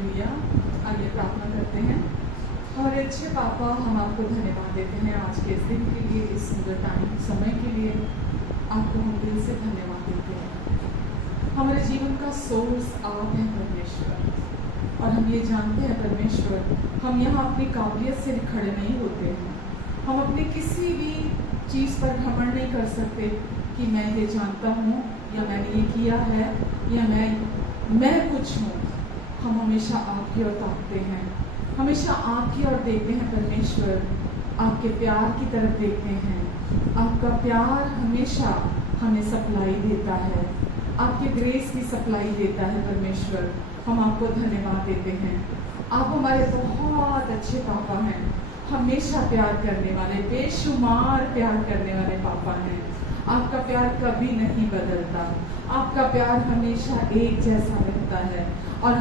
Hallelujah. आइए प्रार्थना करते हैं। हमारे अच्छे पापा, हम आपको धन्यवाद देते हैं आज के इस दिन के लिए, इस सुंदर टाइम समय के लिए आपको हम दिल से धन्यवाद देते हैं। हमारे जीवन का सोर्स आप हैं परमेश्वर, और हम ये जानते हैं परमेश्वर, हम यहाँ अपनी काबिलियत से खड़े नहीं होते हैं। हम अपनी किसी भी चीज़ पर घमंड नहीं कर सकते कि मैं ये जानता हूँ या मैंने ये किया है या मैं कुछ हूँ। हम हमेशा आपकी ओर ताकते हैं, हमेशा आपकी ओर देखते हैं परमेश्वर, आपके प्यार की तरफ देखते हैं। आपका प्यार हमेशा हमें सप्लाई देता है, आपके ग्रेस की सप्लाई देता है परमेश्वर। हम आपको धन्यवाद देते हैं। आप हमारे बहुत अच्छे पापा हैं, हमेशा प्यार करने वाले, बेशुमार प्यार करने वाले पापा हैं। आपका प्यार कभी नहीं बदलता, आपका प्यार हमेशा एक जैसा रहता है, और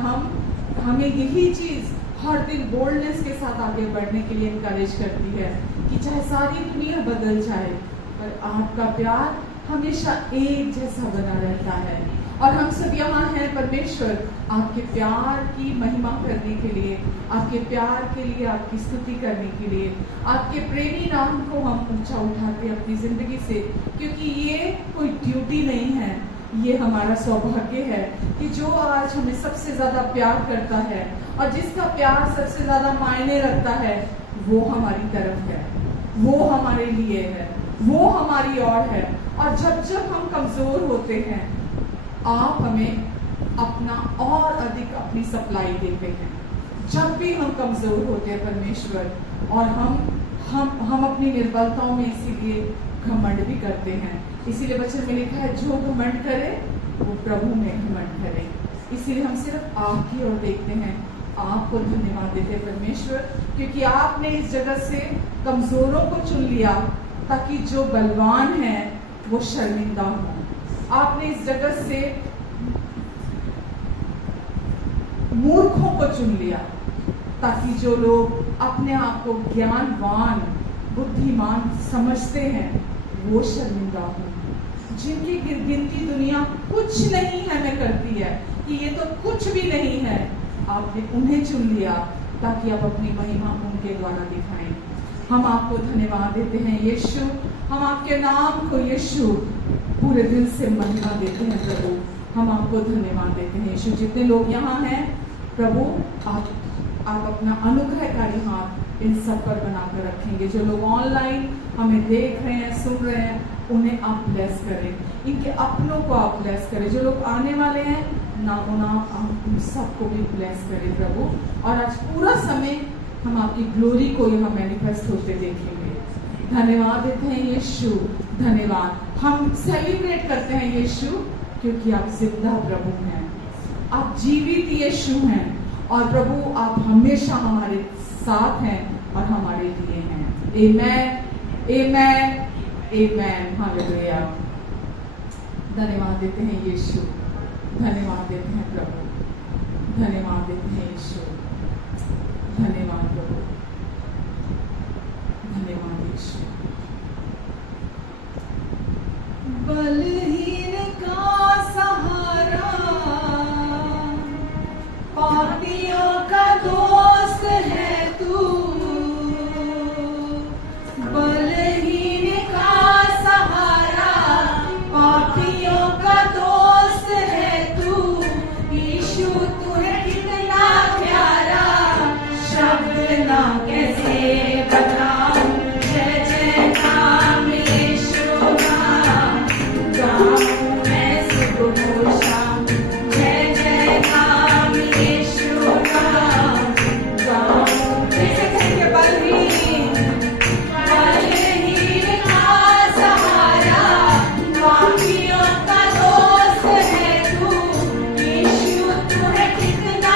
हमें यही चीज़ हर दिन बोल्डनेस के साथ आगे बढ़ने के लिए इनकरेज करती है कि चाहे सारी दुनिया बदल जाए, पर आपका प्यार हमेशा एक जैसा बना रहता है। और हम सब यहाँ हैं परमेश्वर, आपके प्यार की महिमा करने के लिए, आपके प्यार के लिए, आपकी स्तुति करने के लिए, आपके प्रेमी नाम को हम ऊंचा उठाते हैं अपनी जिंदगी से, क्योंकि ये कोई ड्यूटी नहीं है, ये हमारा सौभाग्य है कि जो आज हमें सबसे ज़्यादा प्यार करता है और जिसका प्यार सबसे ज़्यादा मायने रखता है, वो हमारी तरफ है, वो हमारे लिए है, वो हमारी ओर है। और जब जब हम कमज़ोर होते हैं, आप हमें अपना और अधिक अपनी सप्लाई देते हैं। जब भी हम कमज़ोर होते हैं परमेश्वर, और हम अपनी निर्बलताओं में इसीलिए घमंड भी करते हैं। इसीलिए वचन में लिखा है, जो घमंड करे वो प्रभु में घमंड करे। इसीलिए हम सिर्फ आपकी ओर देखते हैं, आपको धन्यवाद देते हैं परमेश्वर, क्योंकि आपने इस जगत से कमज़ोरों को चुन लिया ताकि जो बलवान है वो शर्मिंदा हो। आपने इस जगत से मूर्खों को चुन लिया ताकि जो लोग अपने आप को ज्ञानवान, बुद्धिमान समझते हैं, वो शर्मिंदा हो। जिनकी गिनती दुनिया कुछ नहीं है में करती है कि ये तो कुछ भी नहीं है, आपने उन्हें चुन लिया ताकि आप अपनी महिमा उनके द्वारा दिखाएं। हम आपको धन्यवाद देते हैं यीशु, हम आपके नाम को यीशु पूरे दिल से महिमा देते हैं प्रभु। हम आपको धन्यवाद देते हैं यीशु। जितने लोग यहाँ हैं प्रभु, आप अपना अनुग्रहकारी हाथ इन सब पर बनाकर रखेंगे। जो लोग ऑनलाइन हमें देख रहे हैं, सुन रहे हैं, उन्हें आप ब्लेस करें, इनके अपनों को आप ब्लेस करें। जो लोग आने वाले हैं आप उन सबको भी ब्लेस करें प्रभु। और आज पूरा समय हम आपकी ग्लोरी को यहाँ मैनिफेस्ट होते देखेंगे। धन्यवाद देते हैं यीशु, धन्यवाद। हम सेलिब्रेट करते हैं यीशु, क्योंकि आप जिंदा प्रभु हैं, आप जीवित यीशु हैं, और प्रभु आप हमेशा हमारे साथ हैं और हमारे लिए हैं। आमेन, आमेन, आमेन, हालेलुया। धन्यवाद देते हैं यीशु, धन्यवाद देते हैं प्रभु, धन्यवाद देते हैं यीशु, धन्यवाद प्रभु, धन्यवाद यीशु। बलहीन का सहारा, पापियों का दोस्त है तू। बलहीन का सहारा, पापियों का दोस्त है तू। यीशु तू है कितना प्यारा, शब्द ना कैसे बताऊं। जय जय नाम यीशु का, गाऊं मैं सुबह शाम। जय जय नाम यीशु का, गाऊं मैं बलहीन का सहारा, पापियों का दोस्त है तू। यीशु तू है कितना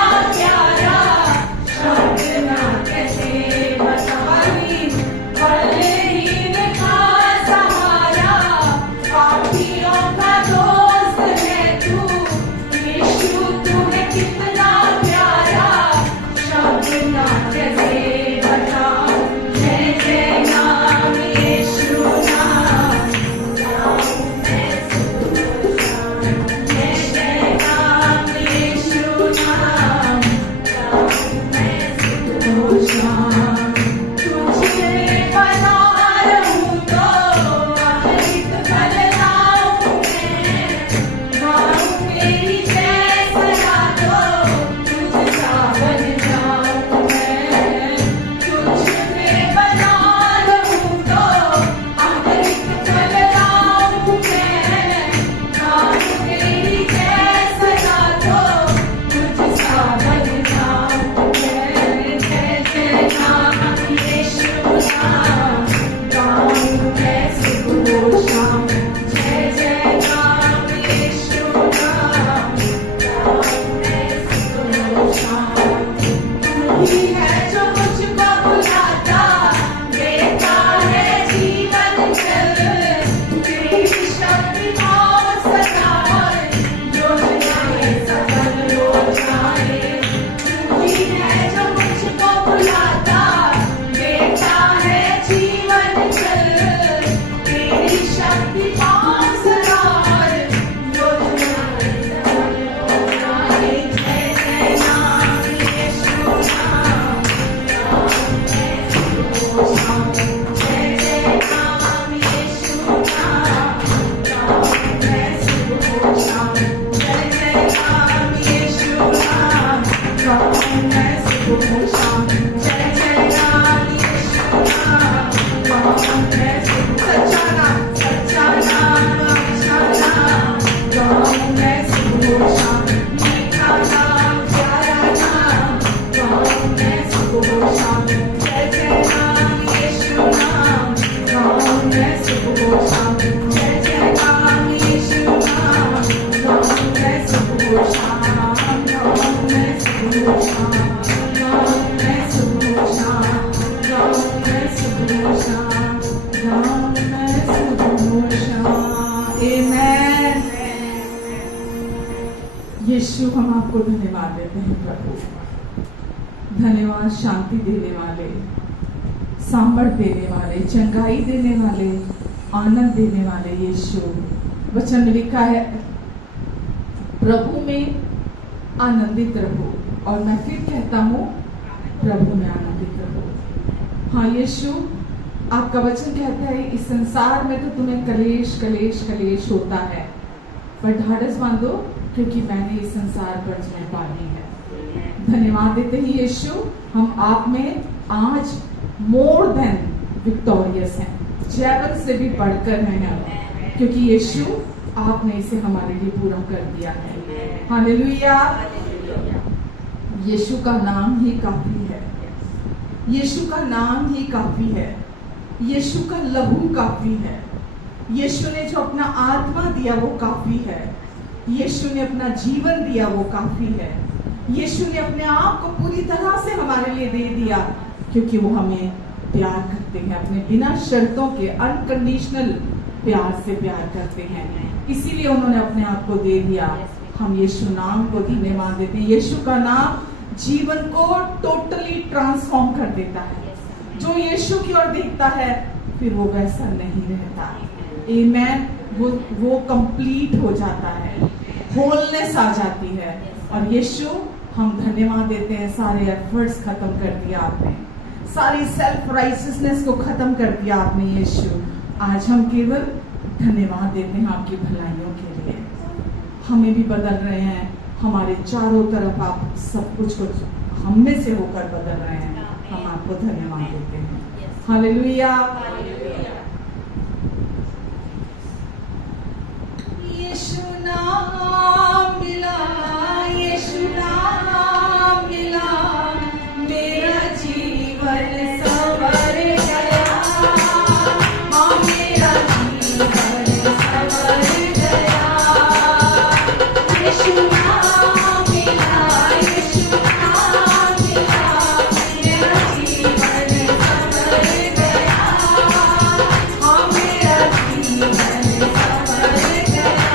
यीशु हम आपको धन्यवाद देते हैं प्रभु। धन्यवाद शांति देने वाले, सामर्थ देने वाले, चंगाई देने वाले, आनंद देने वाले यीशु। वचन में लिखा है प्रभु में आनंदित रहो, और मैं फिर कहता हूँ प्रभु में आनंदित रहो। हाँ यीशु, आपका वचन कहता है इस संसार में तो तुम्हें कलेश कलेश कलेश होता है, पर ढाढ़स बांधो क्योंकि मैंने इस संसार पर जय पानी है। धन्यवाद देते हैं यीशु, हम आप में आज मोर देन विक्टोरियस हैं, जयवंत से भी बढ़कर हैं, क्योंकि यीशु आपने इसे हमारे लिए पूरा कर दिया है। हालेलुया। यीशु का नाम ही काफी है, यीशु का नाम ही काफी है, यीशु का लहू काफी है, यीशु ने जो अपना आत्मा दिया वो काफी है, यीशु ने अपना जीवन दिया वो काफी है, यीशु ने अपने आप को पूरी तरह से हमारे लिए दे दिया, क्योंकि वो हमें प्यार करते हैं, अपने बिना शर्तों के अनकंडीशनल प्यार से प्यार करते हैं, इसीलिए उन्होंने अपने आप को दे दिया। हम यीशु नाम को धन्यवाद देते हैं। यीशु का नाम जीवन को टोटली ट्रांसफॉर्म कर देता है। जो यीशु की ओर देखता है फिर वो वैसा नहीं रहता। आमेन। वो कंप्लीट हो जाता है, होलनेस आ जाती है। और यीशु हम धन्यवाद देते हैं, सारे एफर्ट्स खत्म कर दिया आपने, सारी सेल्फ राइटियसनेस को खत्म कर दिया आपने यीशु। आज हम केवल धन्यवाद देते हैं आपकी भलाइयों के लिए। हमें भी बदल रहे हैं, हमारे चारों तरफ आप सब कुछ हम में से होकर बदल रहे हैं। हम आपको धन्यवाद देते हैं। हालेलुया। यीशु नाम मिला, यीशु नाम मिला, मेरा जीवन संवर गया। हाँ मेरा जीवन संवर गया। यीशु नाम मिला, यीशु नाम मिला, मेरा जीवन संवर गया। हाँ मेरा जीवन संवर गया।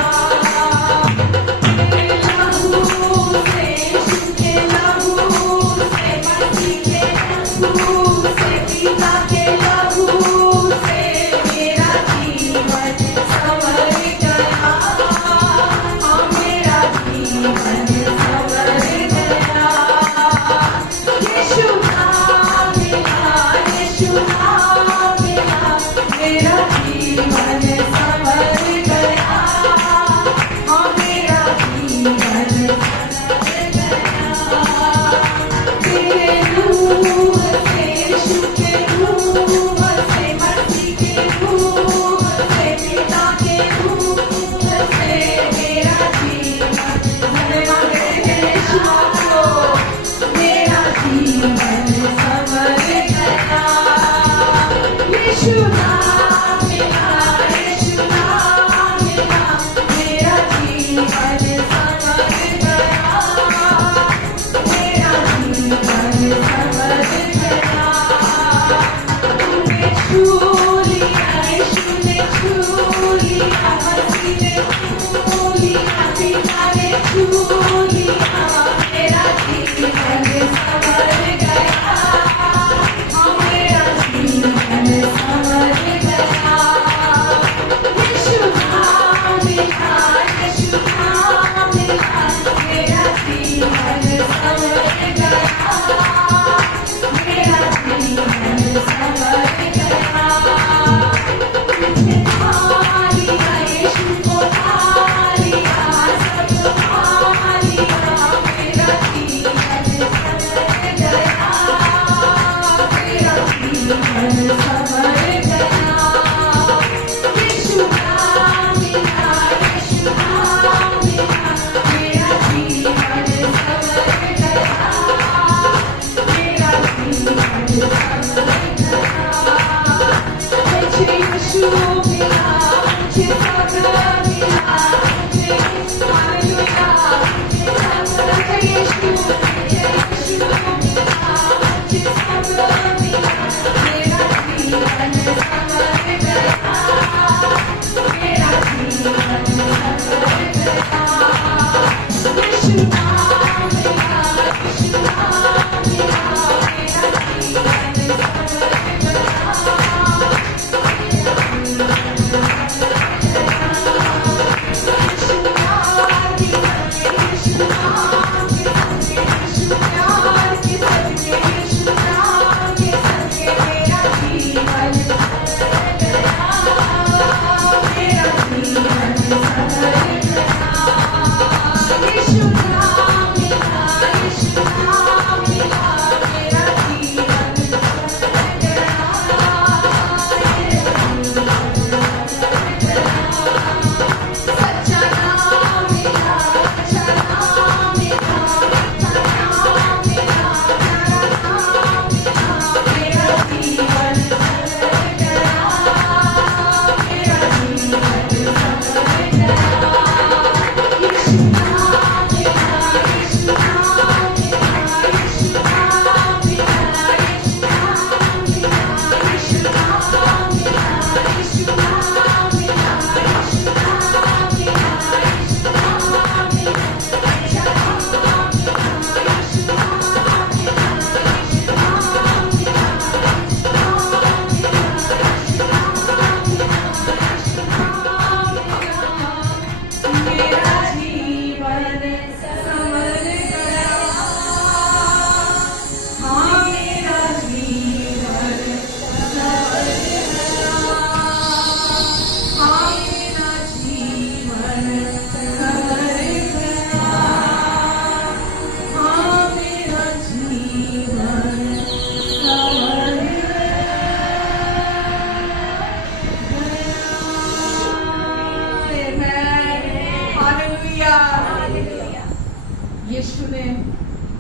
यीशु ने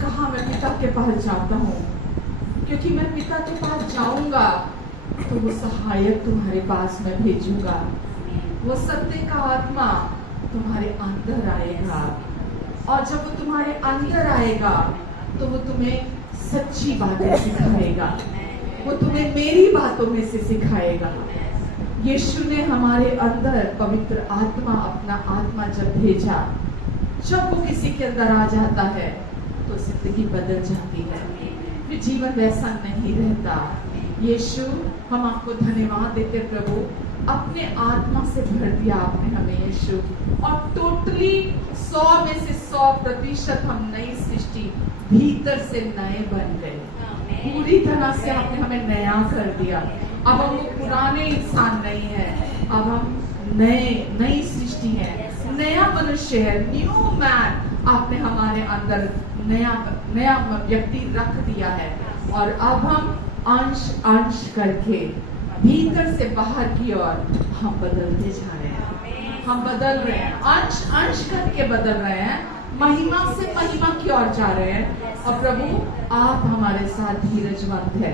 कहा मैं पिता के पास जाता हूँ, क्योंकि मैं पिता के पास जाऊंगा तो वो सहायक तुम्हारे पास मैं भेजूंगा, वो सत्य का आत्मा तुम्हारे अंदर आएगा, और जब वो तुम्हारे अंदर आएगा तो वो तुम्हें सच्ची बातें सिखाएगा, वो तुम्हें मेरी बातों में से सिखाएगा। यीशु ने हमारे अंदर पवित्र आत्मा, अपना आत्मा जब भेजा, जब वो किसी के अंदर आ जाता है तो जिंदगी बदल जाती है, फिर जीवन वैसा नहीं रहता। यीशु, हम आपको धन्यवाद देते प्रभु, अपने आत्मा से भर दिया आपने हमें यीशु, और टोटली 100 में से 100% हम नई सृष्टि, भीतर से नए बन गए, पूरी तरह से आपने हमें नया कर दिया। अब हम वो पुराने इंसान नहीं है, अब हम नई सृष्टि है, नया मनुष्य है, न्यू मैन आपने हमारे अंदर नया व्यक्ति रख दिया है, और अब हम अंश करके भीतर से बाहर की ओर हम बदलते जा रहे हैं, हम बदल रहे हैं, अंश करके बदल रहे हैं, महिमा से महिमा की ओर जा रहे हैं। और प्रभु आप हमारे साथ धीरजवंत है,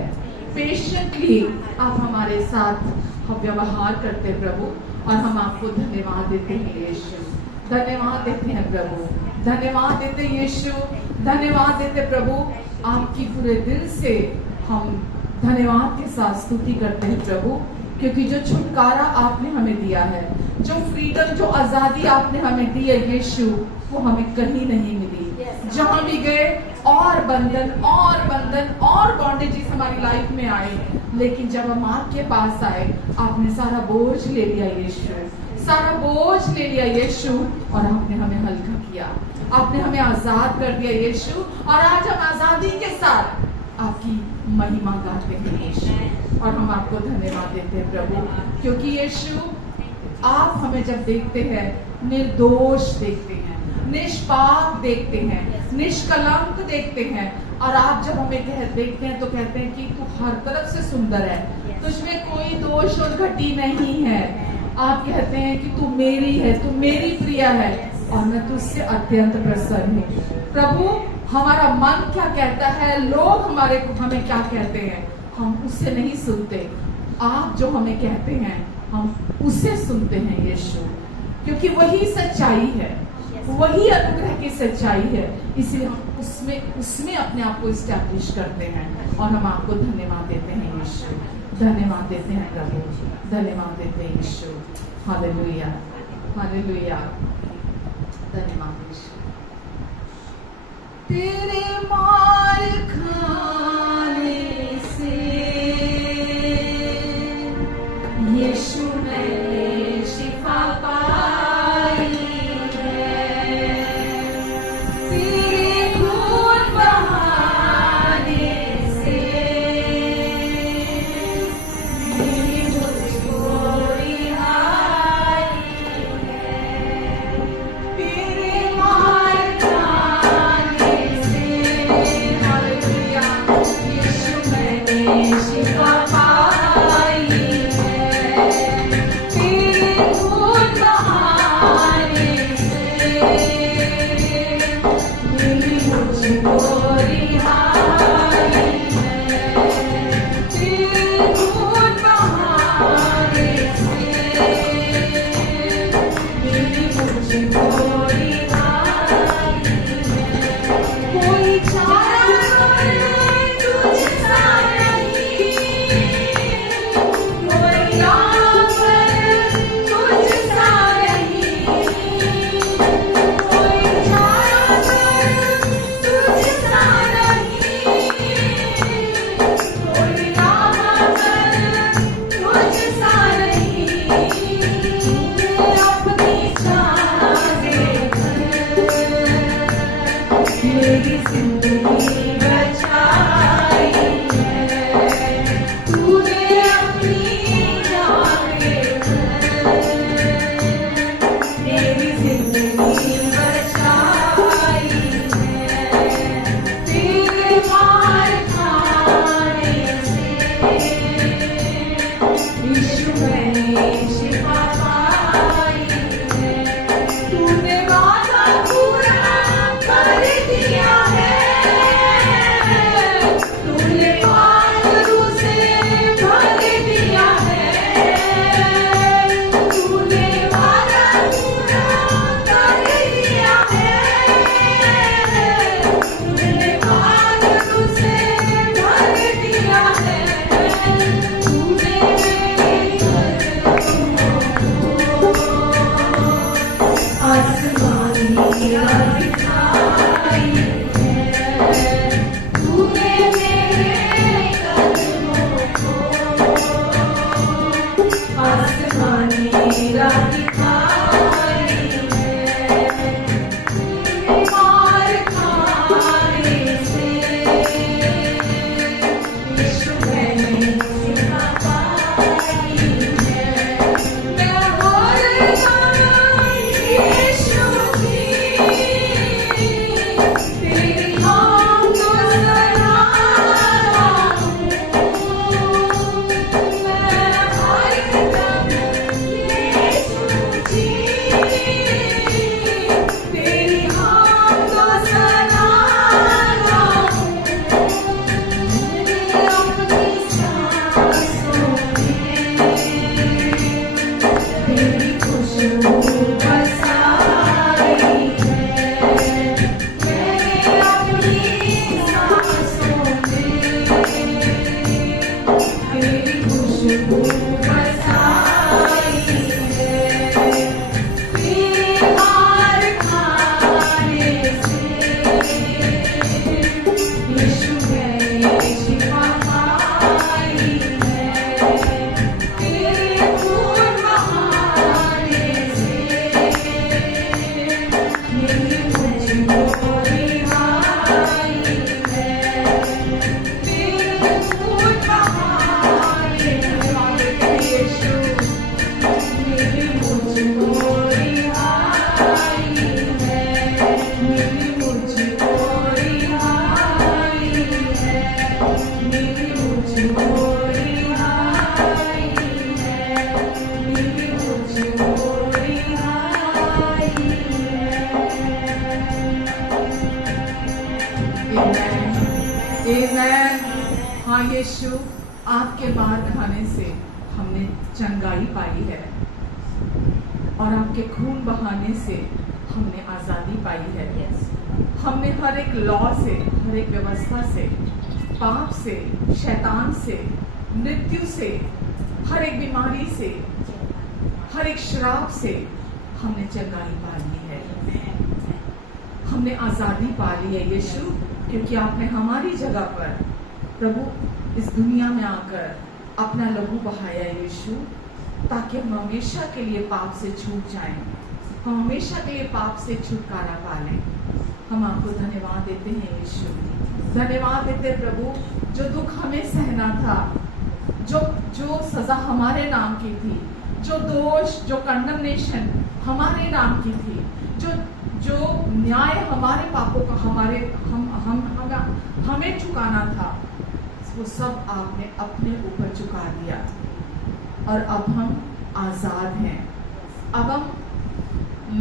पेशेंटली आप हमारे साथ व्यवहार करते प्रभु, और हम आपको धन्यवाद देते हैं यीशु, धन्यवाद देते हैं प्रभु, धन्यवाद देते यीशु, धन्यवाद देते प्रभु। आपकी पूरे दिल से हम धन्यवाद के साथ स्तुति करते हैं प्रभु, क्योंकि जो छुटकारा आपने हमें दिया है, जो फ्रीडम, जो आजादी आपने हमें दी है यीशु, वो हमें कहीं नहीं मिली। जहां भी गए और बंधन और बॉन्डेजेस हमारी लाइफ में आए, लेकिन जब हम आपके पास आए आपने सारा बोझ ले लिया यीशु, सारा बोझ ले लिया यीशु, और आपने हमें हल्का किया, आपने हमें आजाद कर दिया यीशु, और आज हम आजादी के साथ आपकी महिमा गाते हैं यीशु, और हम आपको धन्यवाद देते हैं प्रभु, क्योंकि यीशु आप हमें जब देखते हैं निर्दोष देखते हैं, निष्पाप देखते हैं, निष्कलंक देखते हैं, और आप जब हमें देखते हैं तो कहते हैं कि तू हर तरफ से सुंदर है, तुझमें कोई दोष और घटी नहीं है। आप कहते हैं कि तू मेरी है, तू मेरी प्रिया है, और मैं तुझसे अत्यंत प्रसन्न हूँ। प्रभु हमारा मन क्या कहता है, लोग हमें क्या कहते हैं, हम उससे नहीं सुनते, आप जो हमें कहते हैं हम उसे सुनते हैं यीशु, क्योंकि वही सच्चाई है, वही अनुग्रह की सच्चाई है, इसलिए हम उसमें अपने आप को इस्टेब्लिश करते हैं, और हम आपको धन्यवाद देते हैं यीशु, धन्यवाद देते हैं प्रभु, धन्यवाद देते हैं यीशु। हालेलुया, हालेलुया, धन्यवाद यीशु। तेरे मार खाने से यीशु मैंने शिफा पाई है, तेरे खून बहाने से मेरी मुझको रिहाई है, तेरे मार खाने से हालेलुया यीशु मैंने शिफा पाई है, तेरे खून बहाने से मेरी मुझको रिहाई है, तेरे खून बहाने से मेरी मुझको रिहाई है। कोई चारा नहीं तुझसा नहीं, कोई आफत तुझसा नहीं, कोई चारा तुझसा नहीं, कोई आफत तुझसा नहीं, अपनी चाह देकर मेरी जिंदगी बचाई है, तूने अपनी जान देकर मेरी जिंदगी बचाई है, तेरे मार खाने से यीशु मैंने शिफा पाई है, तूने वादा पूरा कर दिया आमेन। हाँ यीशु, आपके मार खाने से हमने चंगाई पाई है और आपके खून बहाने से हमने आज़ादी पाई है। हमने हर एक लॉ से, हर एक व्यवस्था से, पाप से, शैतान से, मृत्यु से, हर एक बीमारी से, हर एक श्राप से हमने चंगाई पा ली है। हमने आज़ादी पा ली है यीशु, क्योंकि आपने हमारी जगह पर प्रभु इस दुनिया में आकर अपना लहू बहाया यीशु, ताकि हम हमेशा के लिए पाप से छूट जाएं, हम हमेशा के लिए पाप से छुटकारा पा लें। हम आपको धन्यवाद देते हैं यीशु, धन्यवाद देते हैं प्रभु, जो दुख हमें सहना था, जो सजा हमारे नाम की थी, जो दोष, जो कंडमनेशन हमारे नाम की थी, जो न्याय हमारे पापों का हमें चुकाना था, वो सब आपने अपने ऊपर चुका दिया और अब हम आजाद हैं। अब हम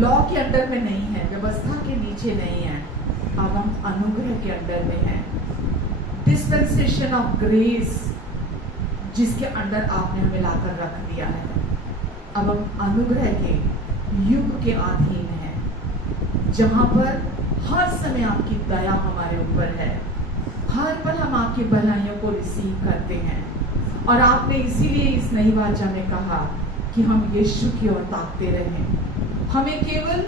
लॉ के अंडर में नहीं है, व्यवस्था के नीचे नहीं है, अब हम अनुग्रह के अंडर में हैं। डिस्पेंसेशन ऑफ ग्रेस जिसके अंडर आपने हमें लाकर रख दिया है, अब हम अनुग्रह के युग के अधीन हैं, जहां पर हर समय आपकी दया हमारे ऊपर है, हर पल हम आपकी भलाइयों को रिसीव करते हैं। और आपने इसीलिए इस नई वाचा में कहा कि हम यीशु की ओर ताकते रहें। हमें केवल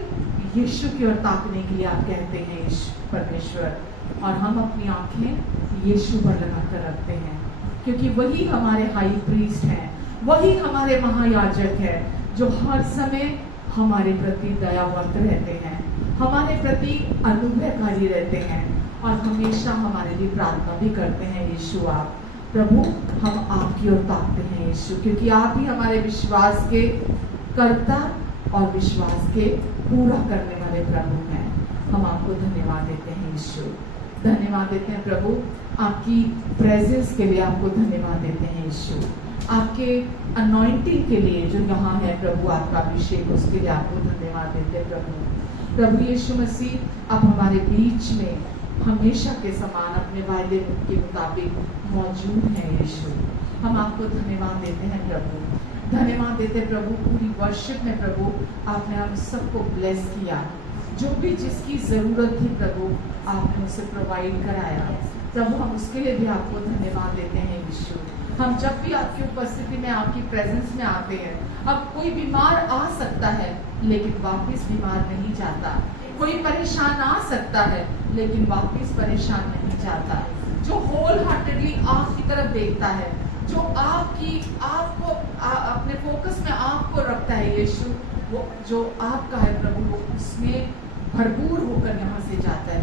यीशु की ओर ताकने के लिए आप कहते हैं परमेश्वर, और हम अपनी आंखें यीशु पर लगाकर रखते हैं, क्योंकि वही हमारे हाई प्रीस्ट हैं, वही हमारे महायाजक है, जो हर समय हमारे प्रति दयावंत रहते हैं, हमारे प्रति अनुग्रहकारी रहते हैं और हमेशा हमारे लिए प्रार्थना भी करते हैं। यीशु आप प्रभु, हम आपकी ओर ताकते हैं यीशु, क्योंकि आप ही हमारे विश्वास के कर्ता और विश्वास के पूरा करने वाले प्रभु हैं। हम आपको धन्यवाद देते हैं यीशु, धन्यवाद देते हैं प्रभु, आपकी प्रेजेंस के लिए आपको धन्यवाद देते हैं यीशु, आपके अनॉइंटिंग के लिए जो यहाँ है प्रभु, आपका अभिषेक, उसके लिए आपको धन्यवाद देते हैं प्रभु यीशु मसीह, आप हमारे बीच में हमेशा के समान अपने वायदे के मुताबिक मौजूद हैं यीशु। हम आपको धन्यवाद देते हैं प्रभु, धन्यवाद देते हैं प्रभु। पूरी वर्शिप में प्रभु आपने हम सबको ब्लेस किया, जो भी जिसकी ज़रूरत थी प्रभु आपने उसे प्रोवाइड कराया प्रभु, हम उसके लिए भी आपको धन्यवाद देते हैं यीशु। हम जब भी आपकी उपस्थिति में, आपकी प्रेजेंस में आते हैं, अब कोई बीमार आ सकता है लेकिन वापस बीमार नहीं जाता, कोई परेशान आ सकता है लेकिन वापस परेशान नहीं जाता, जो होल हार्टेडली आपकी तरफ देखता है, जो आपको अपने फोकस में आपको रखता है यीशु, वो जो आपका है प्रभु, वो उसमें भरपूर होकर यहाँ से जाता है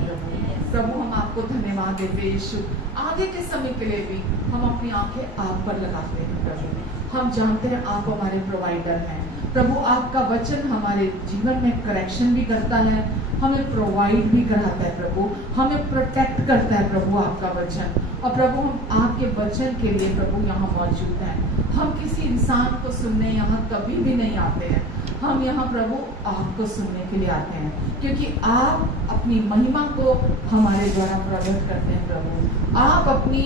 प्रभु। हम आपको धन्यवाद देते हैं यीशु। आगे के समय के लिए भी हम अपनी आंखें आप पर लगाते हैं प्रभु, हम जानते हैं आप हमारे प्रोवाइडर हैं प्रभु। आपका वचन हमारे जीवन में करेक्शन भी करता है, हमें प्रोवाइड भी कराता है प्रभु, हमें प्रोटेक्ट करता है प्रभु आपका वचन। और प्रभु हम आपके वचन के लिए प्रभु यहाँ मौजूद हैं। हम किसी इंसान को सुनने यहाँ कभी भी नहीं आते हैं, हम यहाँ प्रभु आपको सुनने के लिए आते हैं, क्योंकि आप अपनी महिमा को हमारे द्वारा प्रकट करते हैं प्रभु। आप अपनी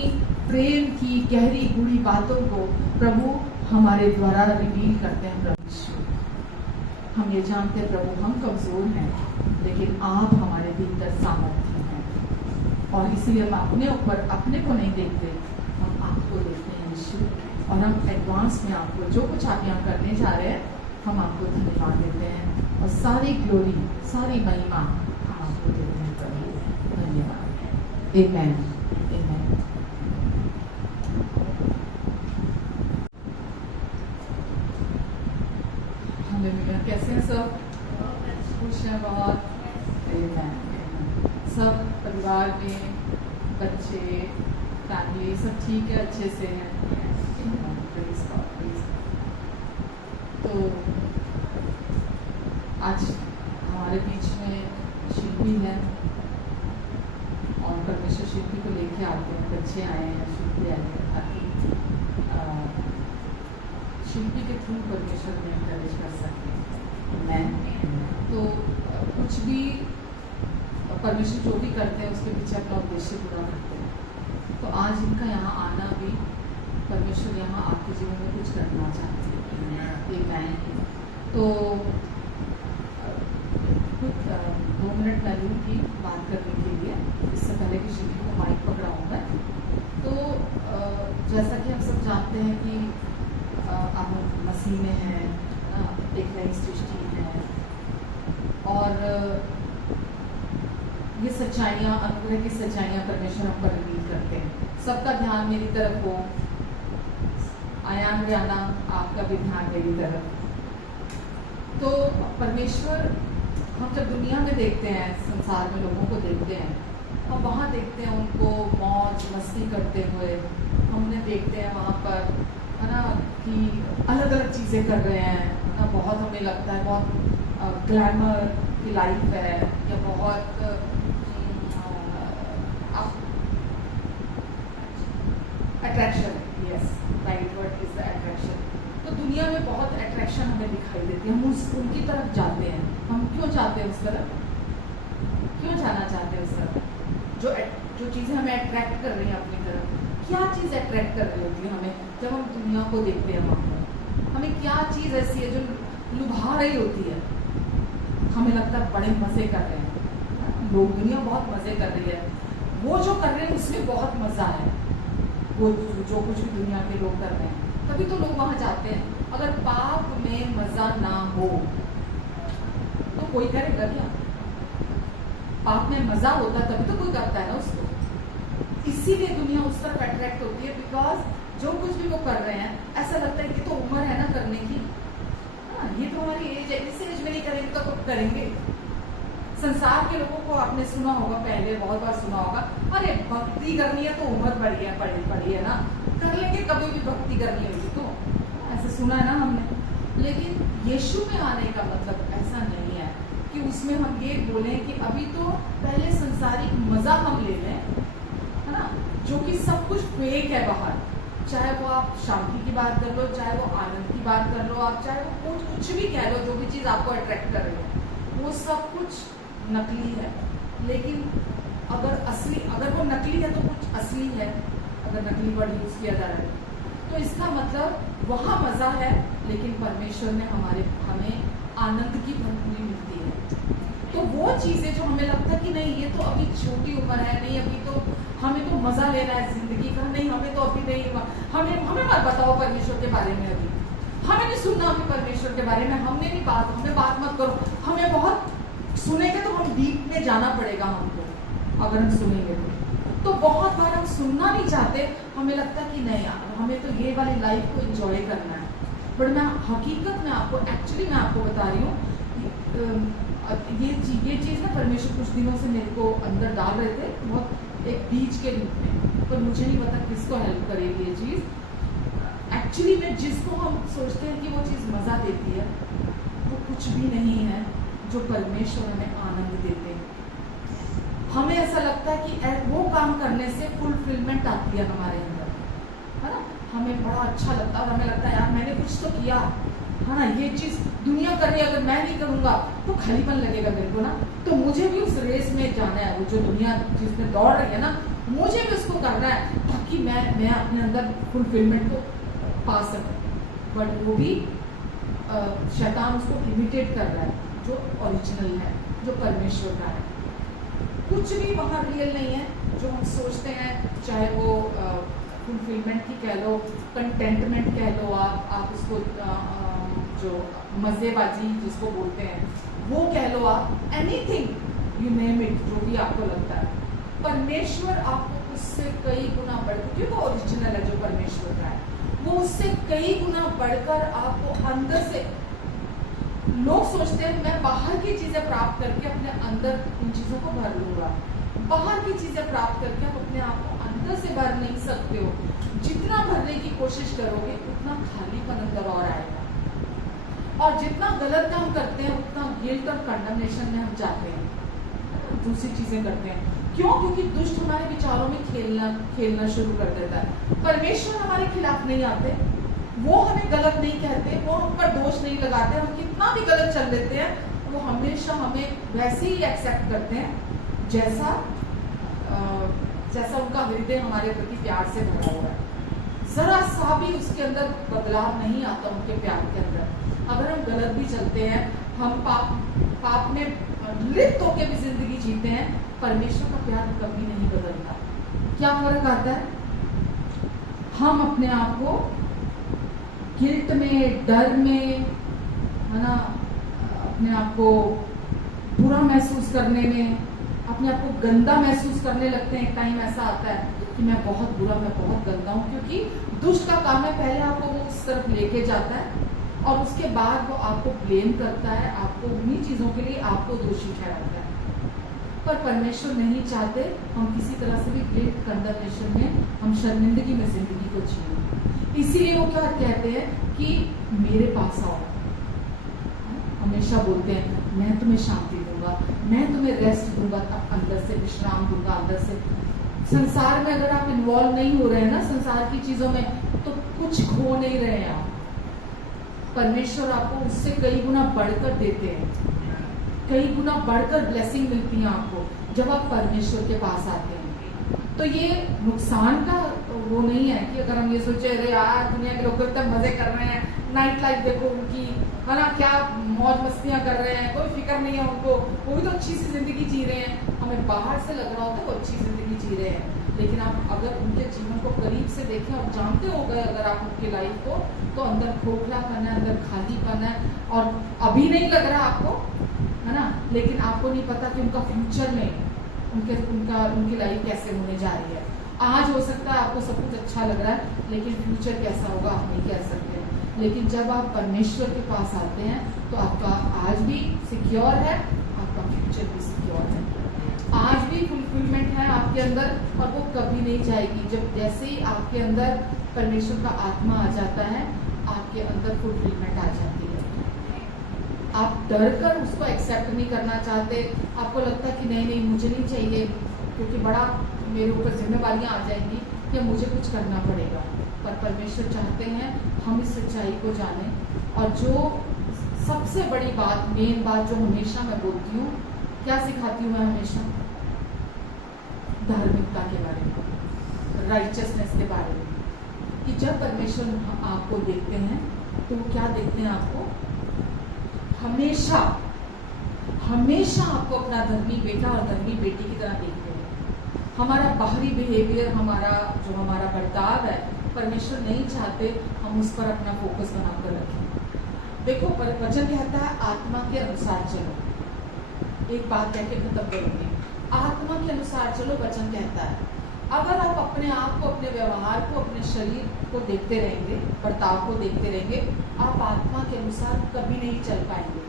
प्रेम की गहरी गूढ़ी बातों को प्रभु हमारे द्वारा रिवील करते हैं प्रभु। हम ये जानते हैं प्रभु हम कमजोर हैं, लेकिन आप हमारे भीतर सामर्थ्य हैं, और इसीलिए हम अपने ऊपर अपने को नहीं देखते, हम आपको देखते हैं यीशु। और हम एडवांस में आपको जो कुछ आप यहाँ करने जा रहे हैं, हम आपको धन्यवाद देते हैं और सारी ग्लोरी, सारी महिमा हम आपको देते हैं प्रभु। धन्यवाद। आमेन, आमेन। हालेलुया। कैसे हैं सब? खुश हैं बहुत? आमेन। सब परिवार में बच्चे, फैमिली सब ठीक है, अच्छे से हैं? तो आज हमारे बीच में शिल्पी है और परमेश्वर शिल्पी को लेके आते हैं, बच्चे आए हैं, शिल्पी आए हैं, ताकि शिल्पी के थ्रू परमेश्वर में एनकरेज कर सकते हैं। मैं तो कुछ भी परमेश्वर जो भी करते हैं उसके पीछे अपना उद्देश्य पूरा करते हैं। तो आज इनका यहाँ आना भी परमेश्वर यहाँ आपके जीवन में कुछ करना चाहते हैं। आमेन। तो कुछ 2 मिनट मैं लूँगी बात करने के लिए, इससे पहले कि शिल्पी को माइक पकड़ाऊँ मैं। तो जैसा कि हम सब जानते हैं कि अब हम मसीह में हैं, एक नई सृष्टि है, और ये सच्चाइयाँ, अनुग्रह की सच्चाइयाँ परमेश्वर हम पर रिवील करते हैं। सबका ध्यान मेरी तरफ हो, आयान रियाना आपका भी ध्यान मेरी तरफ। तो परमेश्वर, हम जब दुनिया में देखते हैं, संसार में लोगों को देखते हैं, हम वहाँ देखते हैं उनको मौज मस्ती करते हुए, हमने देखते हैं वहाँ पर, है ना, कि अलग अलग चीज़ें कर रहे हैं, है ना, बहुत हमें लगता है बहुत ग्लैमर की लाइफ है, या बहुत attraction, yes right word is the attraction. तो दुनिया में बहुत अट्रैक्शन हमें दिखाई देती है, हम उनकी तरफ जाते हैं। हम क्यों जाते हैं उस तरफ? क्यों जाना चाहते हैं उस तरफ? जो चीज़ें हमें अट्रैक्ट कर रही हैं अपनी तरफ, क्या चीज़ अट्रैक्ट कर रही होती है हमें? जब हम दुनिया को देखते हैं वहाँ पर हमें क्या चीज़ ऐसी है जो लुभा रही होती है? हमें लगता है बड़े मज़े कर रहे हैं लोग, दुनिया बहुत मज़े कर रही है, वो जो कर रहे हैं उसमें बहुत मज़ा है, वो जो कुछ भी दुनिया के लोग कर रहे हैं, तभी तो लोग वहाँ जाते हैं। अगर पाप में मज़ा ना हो तो कोई करेगा क्या? पाप में मज़ा होता तभी तो कोई करता है ना उसको। इसीलिए दुनिया उस तरफ अट्रैक्ट होती है, बिकॉज जो कुछ भी वो कर रहे हैं ऐसा लगता है कि तो उम्र है ना करने की, हाँ ये तो हमारी एज है, इस एज में नहीं करेंगे तो कब करेंगे? संसार के लोगों को आपने सुना होगा, पहले बहुत बार सुना होगा, अरे भक्ति करनी है तो उम्र पड़ी है ना, कर लेंगे कभी भी भक्ति करनी होगी तो, ऐसे सुना है ना हमने। लेकिन यीशु में आने का मतलब ऐसा नहीं है कि उसमें हम ये बोलें कि अभी तो पहले संसारिक मजा हम ले लें, है ना, जो कि सब कुछ फेक है बाहर, चाहे वो आप शांति की बात कर लो, चाहे वो आनंद की बात कर लो, आप चाहे वो कुछ भी कह लो, जो भी चीज़ आपको अट्रैक्ट कर रही है वो सब कुछ नकली है। लेकिन अगर वो नकली है तो कुछ असली है, अगर नकली वर्ड यूज़ किया जा रहा है तो इसका मतलब वहाँ मज़ा है, लेकिन परमेश्वर में हमें आनंद की भरपूरी मिलती है। तो वो चीज़ें जो हमें लगता है कि नहीं ये तो अभी छोटी उम्र है, नहीं अभी तो हमें तो मज़ा लेना है ज़िंदगी का, नहीं हमें तो अभी नहीं, हमें मत बताओ परमेश्वर के बारे में, अभी हमें नहीं सुनना अभी परमेश्वर के बारे में, हमें बात मत करो, हमें बहुत सुनेंगे तो हम डीप में जाना पड़ेगा हमको, अगर हम सुनेंगे तो बहुत बार हम सुनना नहीं चाहते, हमें लगता है कि नहीं यार हमें तो ये वाली लाइफ को एंजॉय करना है। बट मैं हकीकत में मैं आपको बता रही हूँ ये चीज़ ना परमेश्वर कुछ दिनों से मेरे को अंदर डाल रहे थे, बहुत एक बीज के रूप में, पर मुझे नहीं पता किसको हेल्प करेगी ये चीज़। एक्चुअली में जिसको हम सोचते हैं कि वो चीज़ मज़ा देती है, वो कुछ भी नहीं है जो परमेश्वर हमें आनंद देते हैं। हमें ऐसा लगता है कि वो काम करने से फुलफिलमेंट आती है हमारे अंदर, है ना, हमें बड़ा अच्छा लगता है और हमें लगता है यार मैंने कुछ तो किया, है ना, ये चीज़ दुनिया कर रही है, अगर मैं नहीं करूँगा तो खालीपन लगेगा मेरे को ना, तो मुझे भी उस रेस में जाना है, वो जो दुनिया जिसमें दौड़ रही है ना, मुझे भी उसको करना है ताकि मैं अपने अंदर फुलफिलमेंट को पा सकूँ। बट वो भी शैतान उसको इमिटेट कर रहा है, जो ओरिजिनल है, जो परमेश्वर का है। कुछ भी वहाँ रियल नहीं है जो हम सोचते हैं, चाहे वो फुलफिलमेंट की कह लो, कंटेंटमेंट कह लो, आप उसको जो मज़ेबाजी जिसको बोलते हैं वो कह लो, आप एनीथिंग यू नेम इट, जो भी आपको लगता है, परमेश्वर आपको उससे कई गुना बढ़कर, क्योंकि वो ओरिजिनल है जो परमेश्वर का है, वो उससे कई गुना बढ़कर आपको अंदर से, लोग सोचते हैं मैं बाहर की चीज़ें प्राप्त करके अपने अंदर इन चीज़ों को भर लूँगा, बाहर की चीज़ें प्राप्त करके आप अपने आप को अंदर से भर नहीं सकते हो। जितना भरने की कोशिश करोगे उतना खालीपन अंदर और आएगा, और जितना गलत काम करते हैं उतना गिल्ट और कंडमनेशन में हम जाते हैं, दूसरी चीज़ें करते हैं। क्यों? क्योंकि दुष्ट हमारे विचारों में खेलना शुरू कर देता है। परमेश्वर हमारे खिलाफ नहीं आते, वो हमें गलत नहीं कहते, वो हम पर दोष नहीं लगाते, हम कितना भी गलत चल देते हैं वो हमेशा हमें वैसे ही एक्सेप्ट करते हैं जैसा जैसा उनका हृदय हमारे प्रति प्यार से भरा हुआ है, जरा सा भी उसके अंदर बदलाव नहीं आता उनके प्यार के अंदर। अगर हम गलत भी चलते हैं, हम पाप में लिप्त होकर भी जिंदगी जीते हैं, परमेश्वर का प्यार कभी नहीं बदलता। क्या फर्क आता है? हम अपने आप को गिल्ट में, डर में, है ना, अपने आप को बुरा महसूस करने में, अपने आप को गंदा महसूस करने लगते हैं। एक टाइम ऐसा आता है कि मैं बहुत बुरा, मैं बहुत गंदा हूँ, क्योंकि दुष्ट का काम है पहले आपको वो उस तरफ लेके जाता है और उसके बाद वो आपको ब्लेम करता है, आपको उन्हीं चीजों के लिए आपको दोषी ठहराता है। पर परमेश्वर नहीं चाहते हम किसी तरह से भी गिल्ट, कंडमनेशन में, हम शर्मिंदगी में जिंदगी को जिए। इसीलिए वो क्या कहते हैं कि मेरे पास आओ। हमेशा बोलते हैं मैं तुम्हें शांति दूंगा, मैं तुम्हें रेस्ट दूंगा, अंदर से विश्राम दूंगा अंदर से। संसार में अगर आप इन्वॉल्व नहीं हो रहे हैं ना, संसार की चीजों में, तो कुछ खो नहीं रहे हैं आप। परमेश्वर आपको उससे कई गुना बढ़कर देते हैं, कई गुना बढ़कर ब्लेसिंग मिलती है आपको जब आप परमेश्वर के पास आते हैं। तो ये नुकसान का वो नहीं है कि अगर हम ये सोचे अरे यार दुनिया के लोग इतने मजे कर रहे हैं, नाइट लाइफ देखो उनकी, है ना, क्या मौज मस्तियां कर रहे हैं, कोई फिक्र नहीं है उनको, वो भी तो अच्छी सी जिंदगी जी रहे हैं। हमें बाहर से लग रहा होता है वो अच्छी जिंदगी जी रहे हैं, लेकिन आप अगर उनके जीवन को करीब से देखें और जानते हो गए अगर आप उनकी लाइफ को, तो अंदर खोखलापन है, अंदर खालीपन है, और अभी नहीं लग रहा आपको, है ना, लेकिन आपको नहीं पता कि उनका फ्यूचर में उनकी लाइफ कैसे होने जा रही है। आज हो सकता है आपको सब कुछ अच्छा लग रहा है, लेकिन फ्यूचर कैसा होगा आप नहीं कह सकते। लेकिन जब आप परमेश्वर के पास आते हैं तो आपका आज भी सिक्योर है, आपका फ्यूचर भी सिक्योर है, आज भी फुलफिलमेंट है आपके अंदर, और वो कभी नहीं जाएगी। जब जैसे ही आपके अंदर परमेश्वर का आत्मा आ जाता है, आपके अंदर फुलफिलमेंट आ जाती है। आप डर कर उसको एक्सेप्ट नहीं करना चाहते, आपको लगता है कि नहीं नहीं मुझे नहीं चाहिए, क्योंकि बड़ा मेरे ऊपर जिम्मेवारियां आ जाएंगी कि मुझे कुछ करना पड़ेगा। पर परमेश्वर चाहते हैं हम इस सच्चाई को जानें। और जो सबसे बड़ी बात, मेन बात जो हमेशा मैं बोलती हूँ, क्या सिखाती हूँ मैं हमेशा? धार्मिकता के बारे में, राइचियसनेस के बारे में, कि जब परमेश्वर आपको देखते हैं तो वो क्या देखते हैं आपको? हमेशा हमेशा आपको अपना धर्मी बेटा और धर्मी बेटी की तरह देखते हैं। हमारा बाहरी बिहेवियर, हमारा बर्ताव है, परमेश्वर नहीं चाहते हम उस पर अपना फोकस बनाकर रखें। देखो वचन कहता है आत्मा के अनुसार चलो। एक बात कह के खत्म करूंगी, आत्मा के अनुसार चलो वचन कहता है। अगर आप अपने आप को, अपने व्यवहार को, अपने शरीर को देखते रहेंगे, बर्ताव को देखते रहेंगे, आप आत्मा के अनुसार कभी नहीं चल पाएंगे।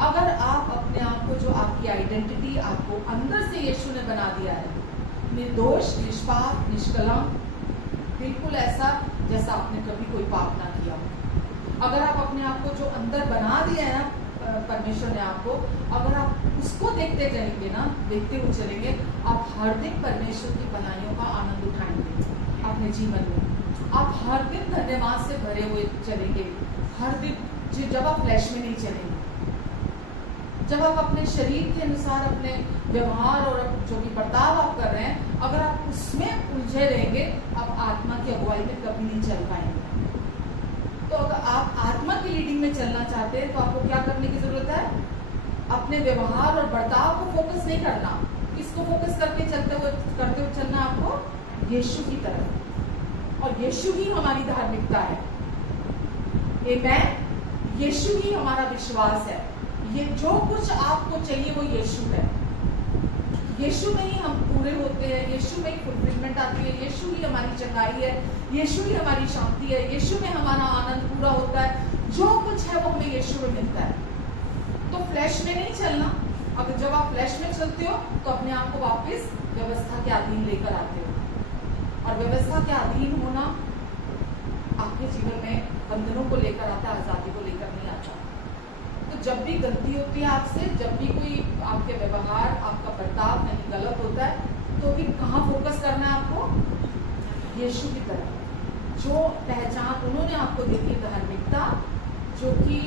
अगर आप अपने आप को, जो आपकी आइडेंटिटी आपको अंदर से यीशु ने बना दिया है, निर्दोष, निष्पाप, निष्कलंक, बिल्कुल ऐसा जैसा आपने कभी कोई पाप ना किया, अगर आप अपने आप को जो अंदर बना दिया है ना परमेश्वर ने आपको, अगर आप उसको देखते जाएंगे ना, देखते हुए चलेंगे, आप हर दिन परमेश्वर की भलाइयों का आनंद उठाएंगे अपने जीवन में। आप हर दिन धन्यवाद से भरे हुए चलेंगे, हर दिन। जब आप फ्लैश में नहीं चलेंगे, जब आप अपने शरीर के अनुसार अपने व्यवहार और जो भी बर्ताव आप कर रहे हैं, अगर आप उसमें उलझे रहेंगे, आप आत्मा की अगुवाई में कभी नहीं चल पाएंगे। तो अगर आप आत्मा की लीडिंग में चलना चाहते हैं तो आपको क्या करने की जरूरत है? अपने व्यवहार और बर्ताव को फोकस नहीं करना। किसको फोकस करते हुए चलना? आपको यीशु की तरफ, और यीशु ही हमारी धार्मिकता है। आमेन। यीशु ही हमारा विश्वास है। ये जो कुछ आपको चाहिए वो यीशु है। यीशु में ही हम पूरे होते हैं, यीशु में ही फुलफिलमेंट आती है, यीशु ही हमारी चंगाई है, यीशु ही हमारी शांति है, यीशु में हमारा आनंद पूरा होता है। जो कुछ है वो हमें यीशु में मिलता है। तो फ्लैश में नहीं चलना। अगर जब आप फ्लैश में चलते हो तो अपने आप को वापस व्यवस्था के अधीन लेकर आते हो, और व्यवस्था के अधीन होना आपके जीवन में बंधनों को लेकर आता है, आजादी को लेकर नहीं आता। तो जब भी गलती होती है आपसे, जब भी कोई आपके व्यवहार, आपका बर्ताव नहीं गलत होता है, तो भी कहाँ फोकस करना है आपको? यीशु की तरफ। जो पहचान उन्होंने आपको दी थी, धार्मिकता, जो कि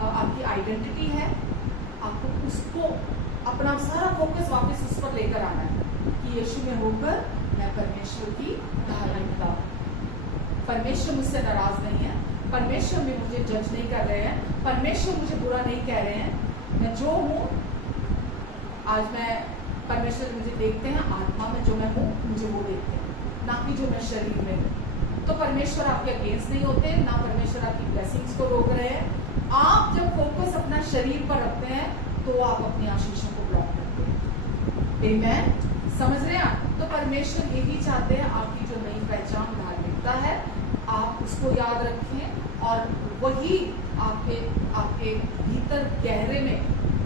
आपकी आइडेंटिटी है, आपको उसको अपना सारा फोकस वापस उस पर लेकर आना है कि यीशु में होकर मैं परमेश्वर की धार्मिकता, परमेश्वर मुझसे नाराज नहीं है, परमेश्वर भी मुझे जज नहीं कर रहे हैं, परमेश्वर मुझे बुरा नहीं कह रहे हैं, मैं जो हूँ आज मैं परमेश्वर मुझे देखते हैं, आत्मा में जो मैं हूँ मुझे वो देखते हैं, ना कि जो मैं शरीर में हूँ। तो परमेश्वर आपके अगेंस्ट नहीं होते, ना परमेश्वर आपकी ब्लेसिंग्स को रोक रहे हैं। आप जब फोकस अपना शरीर पर रखते हैं तो आप अपनी आशीषों को ब्लॉक करते हैं। आमेन, समझ रहे हैं आप? तो परमेश्वर यही चाहते हैं, आपकी जो नई पहचान धार्मिकता है आप उसको याद रखें और वही आपके आपके भीतर गहरे में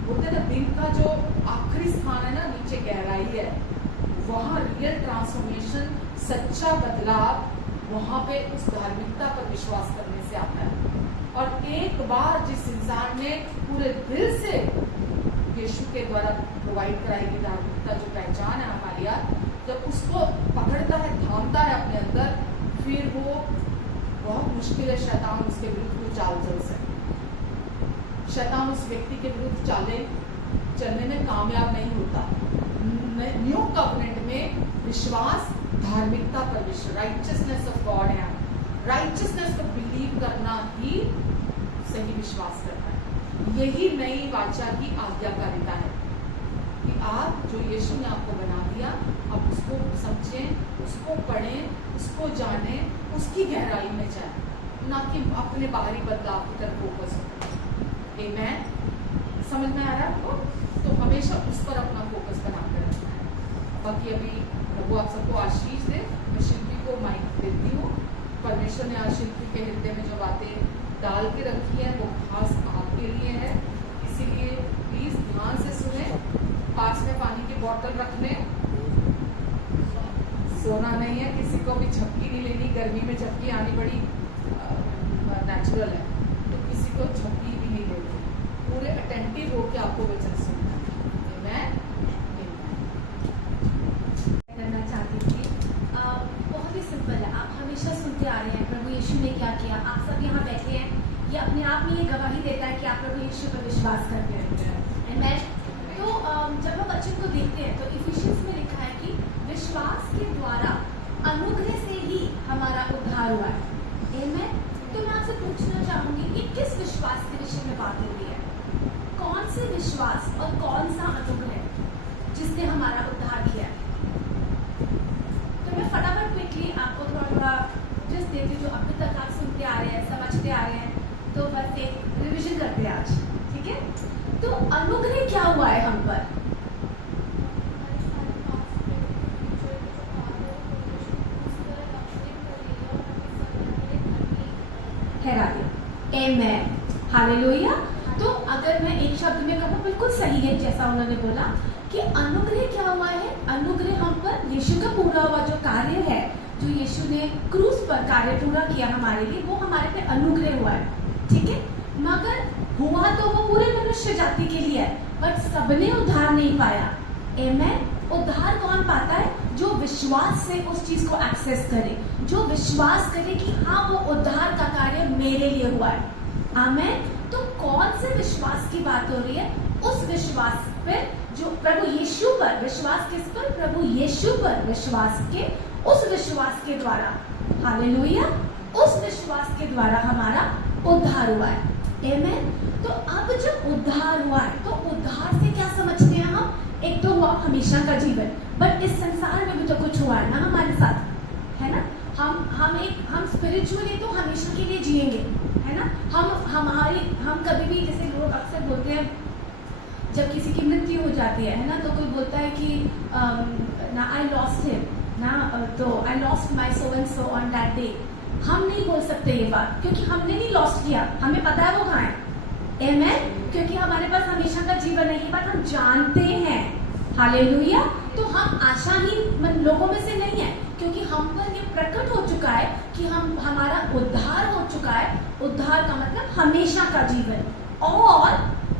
बोलते ना, दिन का जो आखिरी स्थान है ना, नीचे गहराई है, वहाँ रियल ट्रांसफॉर्मेशन, सच्चा बदलाव वहाँ पे उस धार्मिकता पर विश्वास करने से आता है। और एक बार जिस इंसान ने पूरे दिल से यीशु के द्वारा प्रोवाइड कराई गई धार्मिकता जो पहचान है हमारी यार, जब उसको पकड़ता है, थामता है अपने अंदर, फिर वो बहुत मुश्किल है शैतान उसके विरुद्ध चाल चल सके। शैतान उस व्यक्ति के विरुद्ध चलने में कामयाब नहीं होता। न्यू कवनेंट में विश्वास धार्मिकता पर विश्वास, राइचियसनेस ऑफ गॉड है, राइचियसनेस को बिलीव करना ही सही विश्वास करना है। यही नई वाचा की आज्ञाकारिता है कि आप जो यीशु ने आपको बना दिया, आप उसको समझें, उसको पढ़ें, उसको जानें, उसकी गहराई में जाएं, ना कि अपने बाहरी बदलाव की तरफ फोकस हो। आमेन, समझ में आ रहा है आपको? तो हमेशा उस पर अपना फोकस बनाकर रखना है। बाकी अभी प्रभु आप सबको आशीष दे। मैं शिल्पी को माइक देती हूँ। परमेश्वर ने आज शिल्पी के हृदय में जो बातें डाल के रखी है वो खास आपके लिए है, इसीलिए प्लीज ध्यान से सुने। पास में पानी की बोतल रख लें, सोना नहीं है, किसी को भी झपकी नहीं लेनी, गर्मी में झपकी आनी बड़ी नेचुरल है, तो किसी को झपकी भी नहीं लेनी, पूरे अटेंटिव होकर आपको वचन सुनना है। मैं करना चाहती थी, बहुत ही सिंपल है। आप हमेशा सुनते आ रहे हैं प्रभु यीशु ने क्या किया। आप सब यहाँ बैठे हैं, ये अपने आप में ये गवाही देता है कि आप प्रभु यीशु पर विश्वास करते हैं। Amen? तो जब हम वचन को देखते हैं तो इफिशियंस में लिखा है कि विश्वास के द्वारा अनुग्रह से ही हमारा उद्धार हुआ है। Amen? तो मैं आपसे पूछना चाहूंगी कि किस विश्वास के विषय में बात हो रही है? कौन से विश्वास और कौन सा अनुग्रह जिसने हमारा उद्धार किया है? तो मैं फटाफट क्विकली आपको थोड़ा जिस देती जो अभी तक आप सुनते आ रहे हैं, समझते आ रहे हैं, तो बस एक रिवीजन करते हैं आज, ठीक है? तो अनुग्रह क्या हुआ है हम पर? ठहरा दिया। आमेन, हालेलुया। तो अगर मैं एक शब्द में कहूँ, बिल्कुल सही है जैसा उन्होंने बोला कि अनुग्रह क्या हुआ है। अनुग्रह हम पर यीशु का पूरा हुआ जो कार्य है, जो यीशु ने क्रूस पर कार्य पूरा किया हमारे लिए, वो हमारे पे अनुग्रह हुआ है, ठीक है? मगर हुआ तो वो पूरे मनुष्य जाति के लिए है, बट सबने उद्धार नहीं पाया। आमेन। उद्धार कौन पाता है? जो विश्वास से उस चीज को एक्सेस करे, जो विश्वास करे कि हाँ वो उद्धार का कार्य मेरे लिए हुआ है। आमेन। तो कौन से विश्वास की बात हो रही है? उस विश्वास पर जो प्रभु यीशु पर विश्वास, किस पर? प्रभु यीशु पर विश्वास के, उस विश्वास के द्वारा, हालेलुया, उस विश्वास के द्वारा हमारा उद्धार हुआ है। आमेन। तो अब जब उद्धार हुआ है तो उद्धार से क्या समझते हैं हम? एक तो हुआ हमेशा का जीवन, बट इस संसार में भी तो कुछ हुआ है ना हमारे साथ, है ना? हम स्पिरिचुअली तो हमेशा के लिए जिएंगे, है ना? हम कभी भी, जैसे लोग अक्सर बोलते हैं जब किसी की मृत्यु हो जाती है ना, तो कोई बोलता है कि ना आई लॉस्ट हिम, ना तो I lost my so and so on that day. हम नहीं बोल सकते ये बात, क्योंकि हमने नहीं लॉस्ट किया, हमें पता है वो कहाँ है। आमेन। क्योंकि हमारे पास हमेशा का जीवन है, ये बात हम जानते हैं। हालेलुया। तो हम आशाहीन लोगों में से नहीं है, क्योंकि हम पर ये प्रकट हो चुका है कि हमारा उद्धार हो चुका है। उद्धार का मतलब हमेशा का जीवन, और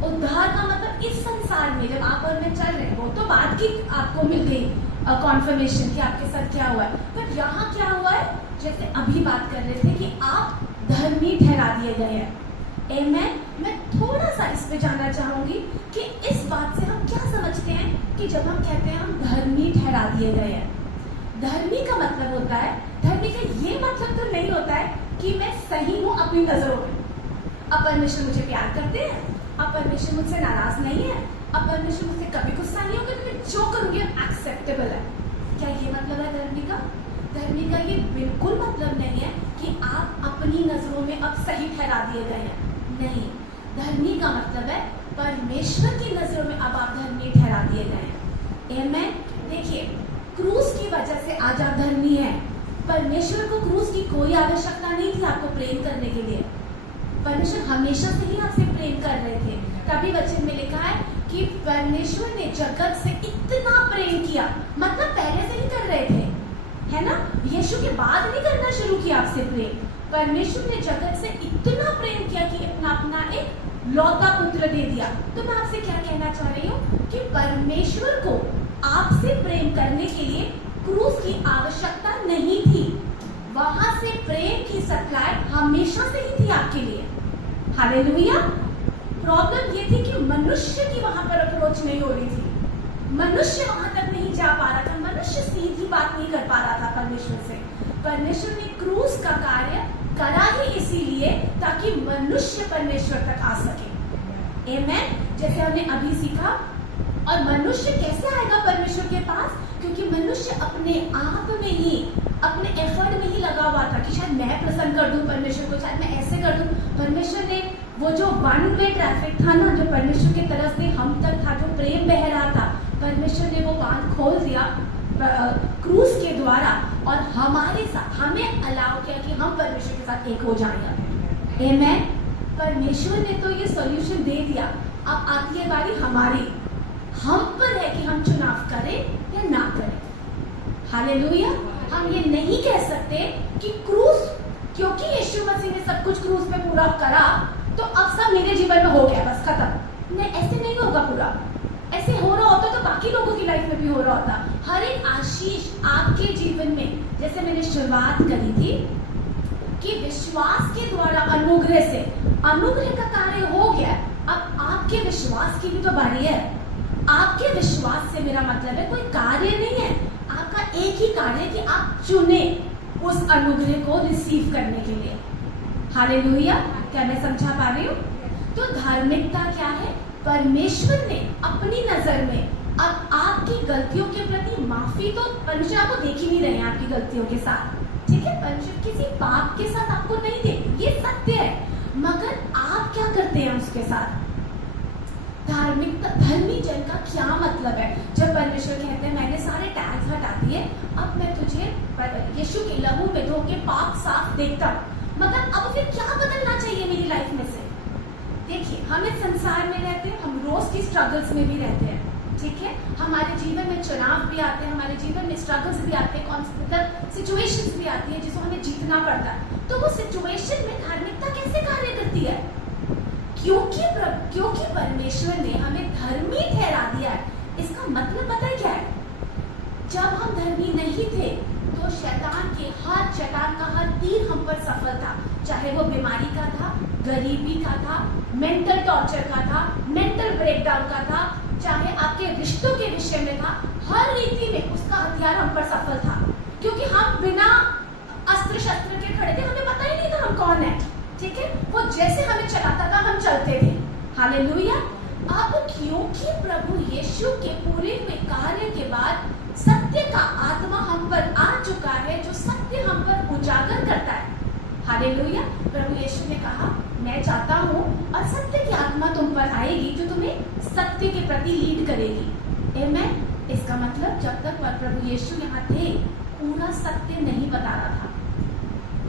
उद्धार का मतलब इस संसार में जब आप और मैं चल रहे हैं, वो तो बात की आपको मिल गई कॉन्फर्मेशन कि आपके साथ क्या हुआ है। पर यहाँ क्या हुआ है? जैसे अभी बात कर रहे थे कि आप धर्मी ठहरा दिए गए हैं। आमेन। मैं थोड़ा सा इस पे जानना चाहूंगी कि इस बात से हम क्या समझते हैं कि जब हम कहते हैं हम धर्मी ठहरा दिए गए हैं। धर्मी का मतलब होता है, धर्मी का ये मतलब तो नहीं होता है कि मैं सही हूँ अपनी नजरों में। अब परमेश्वर मुझे प्यार करते हैं, अब परमेश्वर मुझसे नाराज नहीं है, अब परमेश्वर मुझसे कभी गुस्सा नहीं होगा, तो मैं जो करूंगी एक्सेप्टेबल है। क्या ये मतलब है धर्मी का? धर्मी का ये बिल्कुल मतलब नहीं है कि आप अपनी नजरों में अब सही ठहरा दिए गए हैं। नहीं, धर्मी का मतलब है परमेश्वर की नजरों में अब आप धर्मी ठहरा दिए गए हैं। आमेन। देखिए, क्रूस की वजह से आज आप धर्मी हैं। परमेश्वर को क्रूस की कोई आवश्यकता नहीं थी आपको प्रेम करने के लिए। परमेश्वर हमेशा से ही आपसे प्रेम कर रहे थे। तभी वचन में लिखा है कि परमेश्वर ने जगत से इतना प्रेम किया, मतलब पहले से ही कर रहे थे, है ना? यीशु के बाद नहीं करना शुरू किया आपसे प्रेम। परमेश्वर ने जगत से इतना प्रेम किया कि अपना एक लौता पुत्र दे दिया। तो मैं आपसे क्या कहना चाह रही हूँ कि परमेश्वर को आपसे प्रेम करने के लिए क्रूस की आवश्यकता नहीं थी। वहां से प्रेम की सप्लाई हमेशा से ही थी आपके लिए। हालेलुया। प्रॉब्लम ये थी कि मनुष्य की वहां पर अप्रोच नहीं हो रही थी। मनुष्य वहां तक नहीं जा पा रहा था, मनुष्य सीधी बात नहीं कर पा रहा था परमेश्वर से। परमेश्वर ने क्रूस का कार्य करा ही इसीलिए ताकि मनुष्य परमेश्वर तक आ सके। आमेन। जैसे हमने अभी सीखा, और मनुष्य कैसे आएगा परमेश्वर के पास? क्योंकि मनुष्य अपने आप में ही, अपने एफर्ट में ही लगा हुआ था कि शायद मैं प्रसन्न कर दूं परमेश्वर को, शायद मैं ऐसे कर दूं। परमेश्वर ने वो जो वन वे ट्रैफिक था ना, जो परमेश्वर की तरफ से हम तक था, जो प्रेम बह रहा था, परमेश्वर ने वो बांध खोल दिया क्रूस के द्वारा, और हमारे साथ हमें अलाउ किया कि हम परमेश्वर के साथ एक हो जाएंगे। आमेन। परमेश्वर ने तो ये सॉल्यूशन दे दिया। अब आती है बारी हमारी, हम पर है कि हम चुनाव करें या ना करें। हालेलुया। हम ये नहीं कह सकते कि क्रूस, क्योंकि यीशु मसीह ने सब कुछ क्रूस पे पूरा करा तो अब सब मेरे जीवन में हो गया, बस खत्म। नहीं, ऐसे नहीं होगा पूरा। ऐसे हो रहा होता तो बाकी लोगों की लाइफ में भी हो रहा होता। हर एक आशीष आपके जीवन में, जैसे मैंने शुरुआत करी थी कि विश्वास के द्वारा अनुग्रह से, अनुग्रह का कार्य हो गया। अब आपके विश्वास की भी तो बारी है। आपके विश्वास से मेरा मतलब है कोई कार्य नहीं है, आपका एक ही कार्य है कि आप चुने उस अनुग्रह को रिसीव करने के लिए। हालेलुया। क्या मैं समझा पा रही हूँ? तो धार्मिकता क्या है? परमेश्वर ने अपनी नजर में अब आपकी गलतियों के प्रति माफी, तो परमेश्वर आपको देख ही नहीं रहे हैं आपकी गलतियों के साथ, ठीक है? परमेश्वर किसी पाप के साथ आपको नहीं देख, ये सत्य है। मगर आप क्या करते हैं उसके साथ? धार्मिकता, धर्मी जन का क्या मतलब है? जब परमेश्वर कहते हैं मैंने सारे टैग्स हटा दिए, अब मैं तुझे यीशु के लहू में धो के पाक साफ देखता हूँ, मतलब अब फिर क्या बदलना चाहिए मेरी लाइफ में से? देखिए, हम इस संसार में रहते हैं, हम रोज की स्ट्रगल्स में भी रहते हैं, ठीक है? हमारे जीवन में चुनाव भी आते हैं, हमारे जीवन में स्ट्रगल्स भी आते हैं, मतलब सिचुएशंस भी आती है जिसको हमें जीतना पड़ता है। तो वो सिचुएशन में धार्मिकता कैसे कार्य करती है? क्योंकि परमेश्वर ने हमें धर्मी ठहरा दिया है। इसका मतलब पता है क्या है? जब हम धर्मी नहीं थे तो शैतान का हर तीर हम पर सफल था, चाहे वो बीमारी का था, गरीबी का था, मेंटल टॉर्चर का था, मेंटल ब्रेकडाउन का था, चाहे आपके रिश्तों के विषय में था। हर रीति में उसका हथियार हम पर सफल था, क्योंकि हम बिना अस्त्र शस्त्र के खड़े थे, हमें पता ही नहीं था हम कौन है, ठीक है? वो जैसे हमें चलाता था हम चलते थे। हालेलुया। अब क्योंकि प्रभु यीशु के पूरे हुए कार्य के बाद सत्य का आत्मा हम पर आ चुका है, जो सत्य हम पर उजागर करता है। हालेलुया। प्रभु यीशु ने कहा मैं चाहता हूँ और सत्य की आत्मा तुम पर आएगी जो तुम्हें सत्य के प्रति लीड करेगी। आमेन। इसका मतलब जब तक प्रभु यीशु यहाँ थे पूरा सत्य नहीं बता रहा था,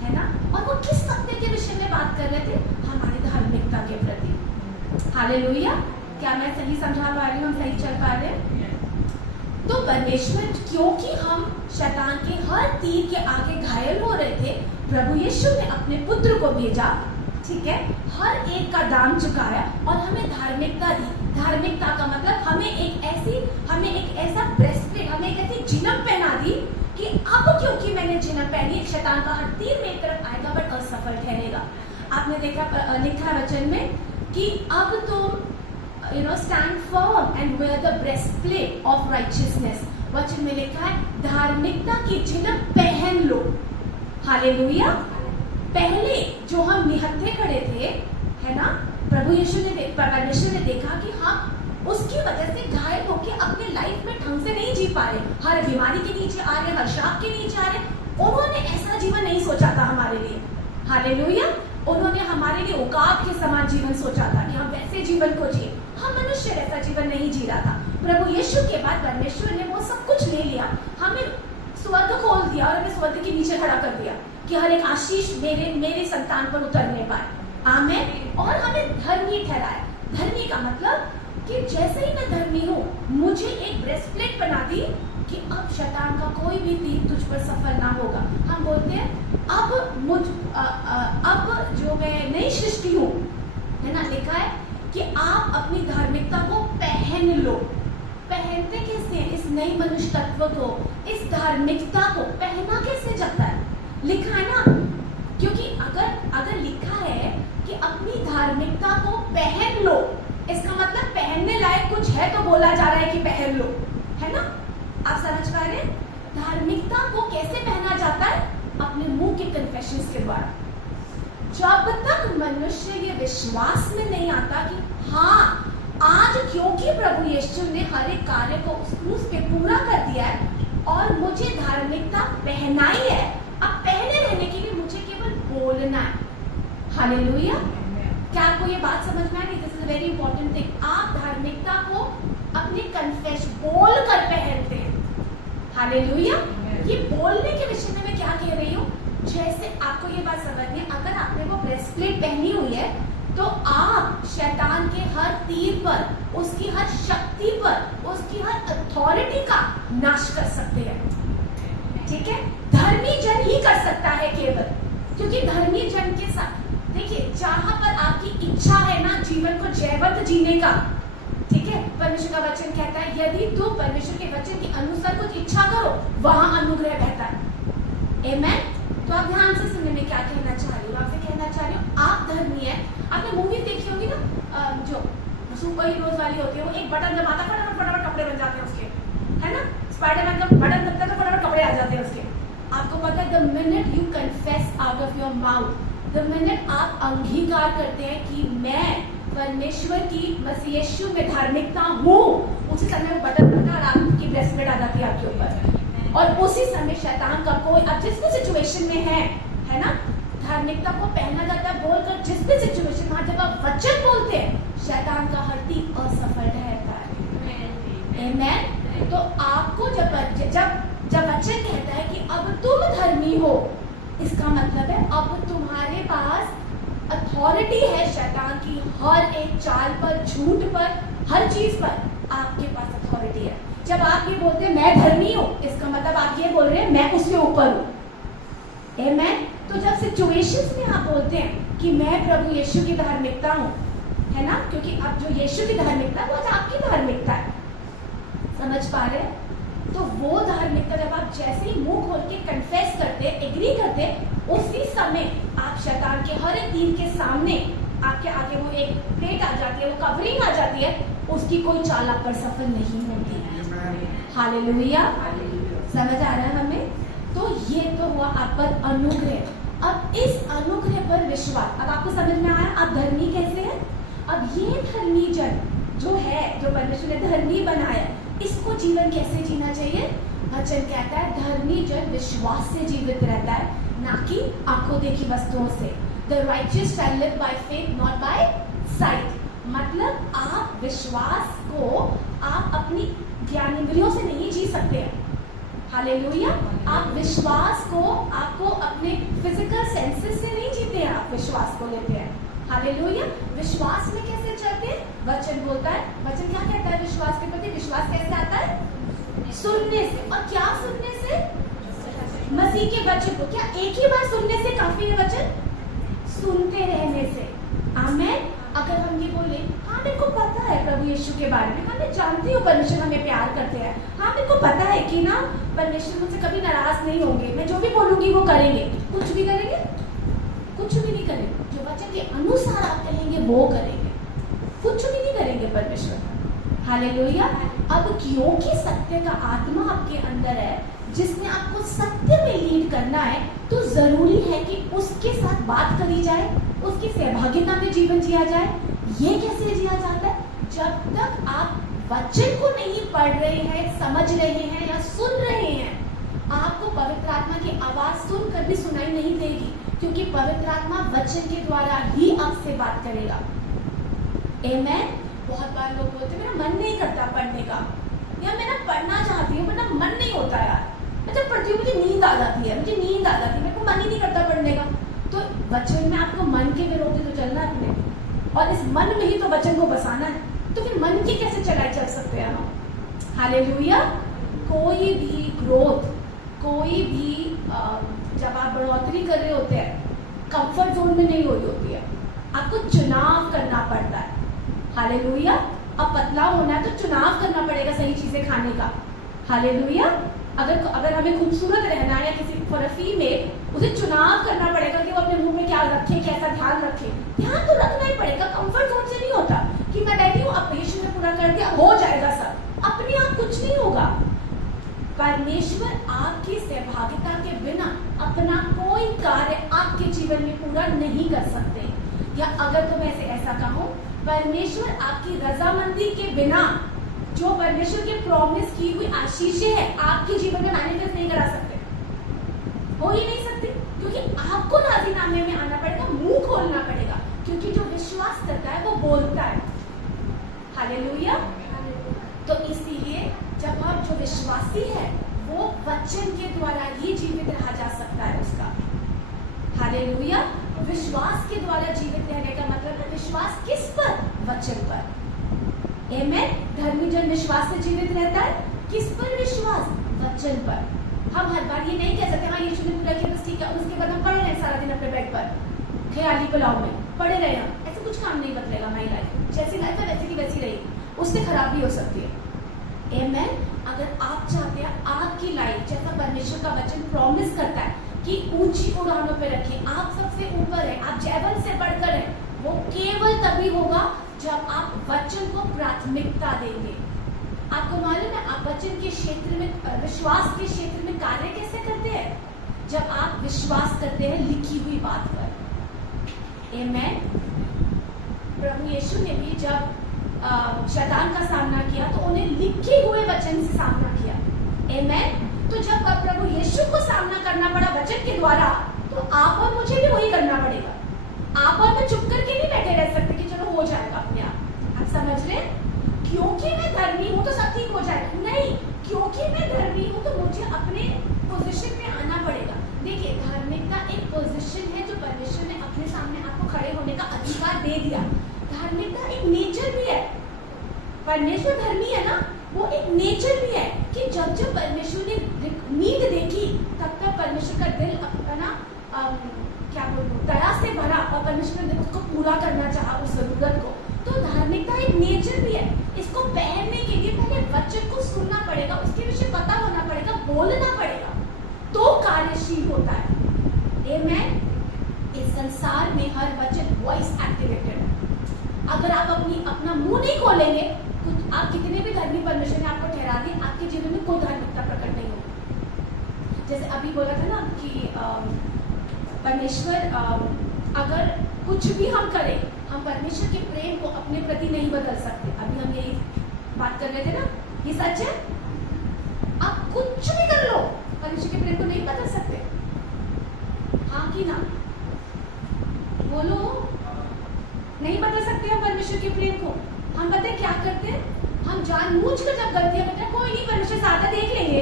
है ना? और वो किस सत्य के विषय में बात कर रहे थे? हमारी धार्मिकता के प्रति। हालेलुया। क्या मैं सही समझा पा रही हूँ? हम सही चल पा रहे हैं? तो परमेश्वर, क्योंकि हम शैतान के हर तीर के आगे घायल हो रहे थे, प्रभु यीशु ने अपने पुत्र को भेजा, ठीक है? हर एक का दाम चुकाया और हमें धार्मिकता दी। धार्मिकता का मतलब हमें एक ऐसा ब्रेस्टप्लेट, हमें एक ऐसी जिनप पहना दी कि अब क्योंकि मैंने जिनप पहनी, शैतान का हर तीर मेरी तरफ आएगा बट असफल ठहरेगा। आप आपने देखा लिखा है वचन में कि अब तुम stand firm and wear the breastplate of righteousness. वचन में लिखा है धार्मिकता की झिलक पहन लो। हालेलुया। पहले जो हम निहत्थे खड़े थे, है ना, प्रभु यीशु ने परमेश्वर ने देखा कि हम उसकी वजह से घायल होकर अपने लाइफ में ढंग से नहीं जी पा रहे, हर बीमारी के नीचे आ रहे, हर श्राप के नीचे आ रहे। उन्होंने ऐसा जीवन नहीं सोचा था हमारे लिए। हालेलुया। उन्होंने हमारे लिए उकाब के समान जीवन सोचा था कि हम वैसे जीवन को जिए। हम मनुष्य ऐसा जीवन नहीं जी रहा था। प्रभु यीशु के बाद परमेश्वर ने वो सब कुछ ले लिया, हमें स्वर्ग खोल दिया और हमें स्वर्ग के नीचे खड़ा कर दिया कि हर एक आशीष मेरे संतान पर उतरने पाए। आमीन। और हमें धर्मी ठहराया। धर्मी का मतलब कि जैसे ही मैं धर्मी हूँ, मुझे एक ब्रेस्टप्लेट बना दी कि अब शैतान का कोई भी तीर तुझ पर सफल ना होगा। हम बोलते हैं अब जो मैं नई सृष्टि हूँ, है ना, लिखा है कि आप अपनी धार्मिकता को पहन लो। पहनते कैसे? इस नई मनुष्य तत्व को, इस धार्मिकता को पहना कैसे जाता है? लिखा है ना, क्योंकि अगर लिखा है कि अपनी धार्मिकता को पहन लो, इसका मतलब पहनने लायक कुछ है तो बोला जा रहा है कि पहन लो, है ना? आप समझ पा रहे हैं? धार्मिकता को कैसे पहना जाता है? अपने मुंह के कन्फेशंस के द्वारा। जब तक मनुष्य ये विश्वास में नहीं आता कि हाँ, आज क्योंकि प्रभु यीशु ने हर एक कार्य को क्रूस पे पूरा कर दिया है और मुझे धार्मिकता पहनाई है, अब पहने रहने के लिए मुझे केवल बोलना है। हालेलुया। क्या आपको ये बात समझ में आ रही? This is a very important thing. आप धार्मिकता को अपने कन्फेस बोल कर पहनते हैं। हालेलुया। ये बोलने के विषय में मैं क्या कह रही हूँ, जैसे आपको ये बात समझनी है, अगर आपने वो ब्रेस्टप्लेट पहनी हुई है तो आप शैतान के हर तीर पर, उसकी हर शक्ति पर, उसकी हर अथॉरिटी का नाश कर सकते हैं। ठीक है? धर्मी जन ही कर सकता है केवल, क्योंकि धर्मी जन के साथ देखिए, जहां पर आपकी इच्छा है ना जीवन को जयवंत जीने का, ठीक है, परमेश्वर का वचन कहता है यदि तू परमेश्वर के वचन के अनुसार कुछ इच्छा करो, वहां अनुग्रह बहता है। आमेन। तो आप ध्यान से सुनने में क्या कहना चाह रही हूँ? आपसे कहना चाह रही हूँ, आप धर्मी है। आपने मूवी देखी होगी ना, जो सुपर हीरोज वाली होती है, वो एक बटन दबाता फटाफट कपड़े बन जाते हैं उसके, है ना? स्पाइडरमैन का बटन दबता है तो फटाफट कपड़े आ जाते हैं उसके। आपको पता है, the minute you confess out of your mouth, the minute आप अंगीकार करते हैं कि मैं परमेश्वर की मसीह यीशु में धार्मिकता हूँ, उसी समय वो बटन दबता है और आपकी ब्रेस्टप्लेट आ जाती है आपके ऊपर। और उसी समय शैतान का कोई, अब जिस भी सिचुएशन में है ना, धार्मिकता को पहना जाता है बोलकर। जिस भी सिचुएशन में जब आप वचन बोलते हैं, शैतान का हर तीर असफल ठहरता है। आमेन। तो आपको जब वचन कहता है कि अब तुम धर्मी हो, इसका मतलब है अब तुम्हारे पास अथॉरिटी है शैतान की हर एक चाल पर, झूठ पर, हर चीज पर आपके पास अथॉरिटी है। जब आप ये बोलते हैं मैं धर्मी हूँ, इसका मतलब आप ये बोल रहे हैं मैं उससे ऊपर हूँ। आमेन। तो जब सिचुएशंस में आप बोलते हैं कि मैं प्रभु यीशु की धार्मिकता हूँ, है ना, क्योंकि अब जो यीशु की धार्मिकता है वो आपकी धार्मिकता है, समझ पा रहे हैं? तो वो धार्मिकता जब आप जैसे ही मुंह खोल के कन्फेस करते, एग्री करते, उसी समय आप शैतान के हर एक तीर के सामने आपके आगे वो एक प्लेट आ जाती है, वो कवरिंग आ जाती है, उसकी कोई चाल आप पर सफल नहीं होती। हालेलुया। समझ आ रहा है हमें? तो ये तो हुआ आप पर अनुग्रह। अब इस अनुग्रह पर विश्वास, अब आपको समझ में आया आप धर्मी कैसे हैं? अब ये धर्मी जन जो है, जो परमेश्वर ने धर्मी बनाया, इसको जीवन कैसे जीना चाहिए? वचन कहता है धर्मी जन विश्वास से जीवित रहता है, ना कि आंखों देखी वस्तुओं से। The righteous shall live by faith, not by sight। मतलब आप विश्वास को आप अपनी ज्ञानेंद्रियों से नहीं जी सकते हैं। हालेलुया। आप विश्वास को आपको अपने फिजिकल सेंसेस से नहीं जीते हैं, आप विश्वास को लेते हैं। हालेलुया। विश्वास में कैसे चलते हैं? वचन बोलता है, वचन क्या कहता है विश्वास के प्रति? विश्वास कैसे आता है? सुनने से। और क्या सुनने से? मसीह के वचन को। क्या एक ही बार सुनने से काफी है वचन? सुनते रहने से। आमेन। अगर हम ये बोले हाँ मेरे को पता है प्रभु यीशु के बारे में, हाँ मैं जानती हूँ परमेश्वर हमें प्यार करते हैं, हाँ मेरे को पता है कि ना परमेश्वर मुझसे कभी नाराज नहीं होंगे, मैं जो भी बोलूंगी वो करेंगे, कुछ भी करेंगे? कुछ भी नहीं करेंगे, जो वचन के अनुसार आप कहेंगे वो करेंगे, कुछ भी नहीं करेंगे परमेश्वर। हालेलुया। अब क्योंकि सत्य का आत्मा आपके अंदर है, जिसने आपको सत्य में लीड करना है, तो जरूरी है कि उसके साथ बात करी जाए, उसकी सहभागिता में जीवन जिया जाए। ये कैसे जिया जाता है? जब तक आप वचन को नहीं पढ़ रहे हैं, समझ रहे हैं या सुन रहे हैं, आपको पवित्र आत्मा की आवाज सुनकर भी सुनाई नहीं देगी, क्योंकि पवित्र आत्मा वचन के द्वारा ही आपसे बात करेगा। आमेन। बहुत बार लोग बोलते हैं मेरा मन नहीं करता पढ़ने का, या मैं ना पढ़ना चाहती हूँ बट मन नहीं होता यार, मैं जब पढ़ती हूँ मुझे नींद आ जाती है, मुझे नींद आ जाती है, मेरे को मन ही नहीं करता पढ़ने का। तो वचन में आपको मन के विरोधी तो चलना है अपने, और इस मन में ही तो वचन को बसाना है। तो फिर मन की कैसे चलाई चल सकते हैं हम? हालेलुया। कोई भी ग्रोथ, कोई भी जब आप बढ़ोतरी कर रहे होते हैं, कंफर्ट जोन में नहीं हो रही होती है, आपको चुनाव करना पड़ता है। हालेलुया। अब पतला होना है तो चुनाव करना पड़ेगा सही चीजें खाने का। हालेलुया। अगर हमें खूबसूरत रहना है, या किसी फॉर अ फीमेल, उसे चुनाव करना पड़ेगा कि वो अपने मुंह में क्या रखे, कैसा ध्यान रखे। ध्यान तो रखना ही पड़ेगा, कंफर्ट जोन से नहीं होता कि मैं बैठी हूँ अब यीशु ने पूरा कर दिया हो जाएगा सब, अपने आप कुछ नहीं होगा। परमेश्वर आपकी सहभागिता के बिना अपना कोई कार्य आपके जीवन में पूरा नहीं कर सकते। या अगर तो मैं ऐसा कहूँ, परमेश्वर आपकी रजामंदी के बिना जो परमेश्वर के प्रॉमिस की हुई आशीषें हैं आपके जीवन में मैनिफेस्ट नहीं करा सकते, हो ही नहीं सकती, क्योंकि आपको राजीनामे में आना पड़ेगा, मुंह खोलना पड़ेगा, क्योंकि जो विश्वास करता है वो बोलता है। हालेलुया। तो इसीलिए जब हम जो विश्वासी है वो वचन के द्वारा ही जीवित रहा जा सकता है उसका। हालेलुया। विश्वास के द्वारा जीवित रहने का मतलब है विश्वास किस पर? वचन पर। आमेन। धर्मी जन विश्वास से जीवित रहता है, किस पर विश्वास? वचन पर। हम हर बार ये नहीं कह सकते हाँ यीशु ने पूरा किया बस ठीक है, उसके बाद हम पड़े रहे सारा दिन अपने बेड पर ख्याली पुलाव में पड़े रहे हम, ऐसे कुछ काम नहीं बदलेगा। हमारी लाइफ जैसी लाइफ है वैसी की वैसी रहेगी, उससे खराब भी हो सकती है। आमेन। अगर आप चाहते हैं आपकी लाइफ जैसा परमेश्वर का वचन प्रॉमिस करता है कि ऊंची उड़ानों पे रखें, आप सबसे ऊपर है, आप जैवल से बढ़कर हैं, वो केवल तभी होगा जब आप वचन को प्राथमिकता देंगे। आपको मालूम है आप वचन के क्षेत्र में, विश्वास के क्षेत्र में कार्य कैसे करते हैं? जब आप विश्वास करते हैं लिखी हुई बात पर। आमेन। प्रभु यीशु ने भी जब शैतान का सामना किया तो उन्हें लिखे हुए वचन से सामना किया। आमेन। तो जब प्रभु यीशु को सामना करना पड़ा वचन के द्वारा, तो आप और मुझे भी वही करना पड़ेगा। आप और मैं चुप करके नहीं बैठे रह सकते कि चलो हो जाएगा अपने आप। आप समझ रहे? क्योंकि मैं धर्मी हूं तो सब ठीक हो जाएगा, नहीं, क्योंकि मैं धर्मी हूं तो मुझे अपने पोजीशन में आना पड़ेगा। देखिए, धार्मिकता एक पोजीशन है जो परमेश्वर ने अपने सामने आपको खड़े होने का अधिकार दे दिया। धार्मिकता एक नेचर भी है, परमेश्वर धर्मी है ना, वो एक नेचर भी है कि जब जब परमेश्वर ने नींद देखी तब तक परमेश्वर का दिल अपना क्या बोलूं दया से भरा और परमेश्वर ने उसको पूरा करना चाहा उस जरूरत को। तो धार्मिकता एक नेचर भी है। इसको पहनने के लिए पहले वचन को सुनना पड़ेगा, उसके विषय पता होना पड़ेगा, बोलना पड़ेगा, तो कार्यशील होता है। आमेन। इस संसार में हर वचन वॉइस एक्टिवेटेड है। अगर आप अपना मुंह नहीं खोलेंगे, कुछ आप कितने भी धर्मी परमेश्वर ने आपको ठहरा दी, आपके जीवन में कोई धार्मिकता प्रकट नहीं होगी। जैसे अभी बोला था ना कि परमेश्वर अगर कुछ भी हम करें, हम परमेश्वर के प्रेम को अपने प्रति नहीं बदल सकते। अभी हम यही बात कर रहे थे ना, ये सच है। आप कुछ भी कर लो, परमेश्वर के प्रेम को नहीं बदल सकते। हाँ कि ना? बोलो। नहीं बदल सकते हम परमेश्वर के प्रेम को। हम पता है क्या करते हैं? हम जानबूझकर जब गलतियां करते हैं, कोई नहीं परमेश्वर साथ देख लेंगे,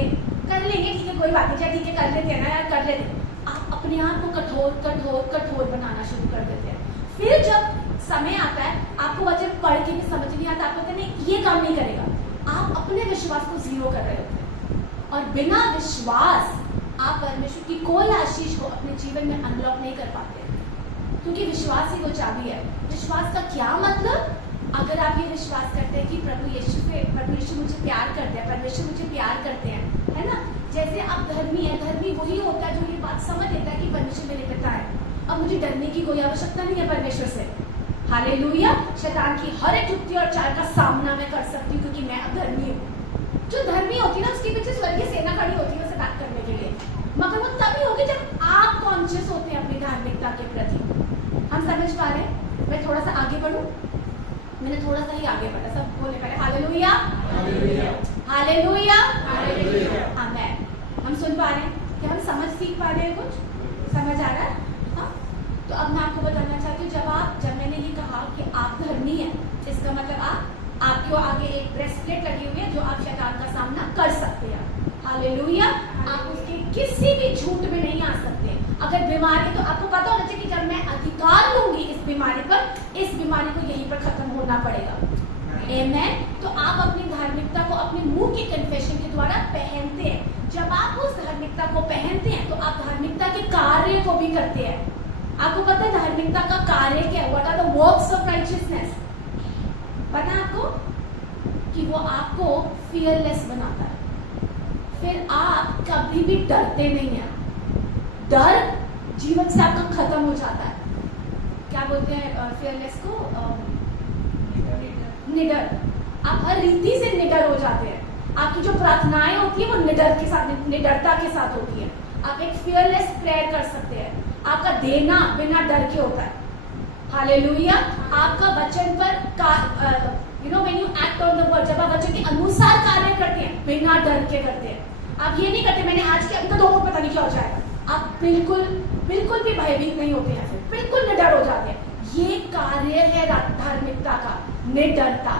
कर लेंगे, ठीक है कोई बात नहीं, ठीक है कर लेते हैं ना यार, कर लेते हैं। आप अपने आप को कठोर कठोर कठोर बनाना शुरू कर देते हैं। फिर जब समय आता है आपको वचन पढ़ के भी समझ नहीं आता, आपको कहते नहीं ये काम नहीं करेगा, आप अपने विश्वास को जीरो कर रहे होते हैं। और बिना विश्वास आप परमेश्वर की कोई आशीष को अपने जीवन में अनलॉक नहीं कर पाते, क्योंकि विश्वास ही वो चाबी है। विश्वास का क्या मतलब? अगर आप ये विश्वास करते हैं कि प्रभु यीशु मुझे प्यार करते हैं, परमेश्वर मुझे प्यार करते हैं, है ना? जैसे आप धर्मी है, धर्मी वही होता है जो ये बात समझ लेता है कि परमेश्वर मेरे पिता है, अब मुझे डरने कोई आवश्यकता नहीं है परमेश्वर से। हालेलुया। शैतान की हर एक युक्ति और चाल का सामना मैं कर सकती हूँ क्योंकि मैं अधर्मी हूँ। जो धर्मी होती है ना उसके पीछे स्वर्गीय सेना खड़ी होती है उसे बैक करने के लिए, मगर वो तभी होगी जब आप कॉन्शियस होते हैं अपनी धार्मिकता के प्रति। हम समझ पा रहे हैं? मैं थोड़ा सा आगे बढ़ूं, मैंने थोड़ा सा ही आगे बढ़ा, सब बोले पहले हालेलुया हालेलुया आमेन। हम सुन पा रहे हैं कि हम समझ सीख पा रहे हैं, कुछ समझ आ रहा है? हाँ, तो अब मैं आपको बताना चाहती हूँ, जब मैंने ये कहा कि आप धर्मी हैं, इसका मतलब आपके आगे एक ब्रेस्टप्लेट लगी हुई है जो आप शैतान का सामना कर सकते हैं। हालेलुया। आप उसके किसी भी झूठ में नहीं आ सकते। अगर बीमारी, तो आपको पता होना चाहिए कि जब मैं अधिकार लूंगी इस बीमारी पर, इस बीमारी को यहीं पर खत्म होना पड़ेगा। आमेन। तो आप अपनी धार्मिकता को अपने मुंह के कन्फेशन के द्वारा पहनते हैं। जब आप उस धार्मिकता को पहनते हैं तो आप धार्मिकता के कार्य को भी करते हैं। आपको पता है धार्मिकता का कार्य क्या है? What are the works of righteousness? पता है आपको कि वो आपको फियरलेस बनाता है। फिर आप कभी भी डरते नहीं हैं। डर जीवन से आपका खत्म हो जाता है। क्या बोलते हैं फियरलेस को? निडर। आप हर रीति से निडर हो जाते हैं। आपकी जो प्रार्थनाएं होती है वो निडरता के साथ होती है। आप एक फियरलेस प्रेयर कर सकते हैं। आपका देना बिना डर के होता है। हालेलुया। आपका वचन पर when you act on the word, जब आप वचन के अनुसार कार्य करते हैं बिना डर के करते हैं। आप ये नहीं करते मैंने आज के अंक 2 पता नहीं क्या हो जाएगा। आप बिल्कुल भी भयभीत नहीं होते हैं, बिल्कुल निडर हो जाते हैं। ये कार्य है धार्मिकता का, निडरता।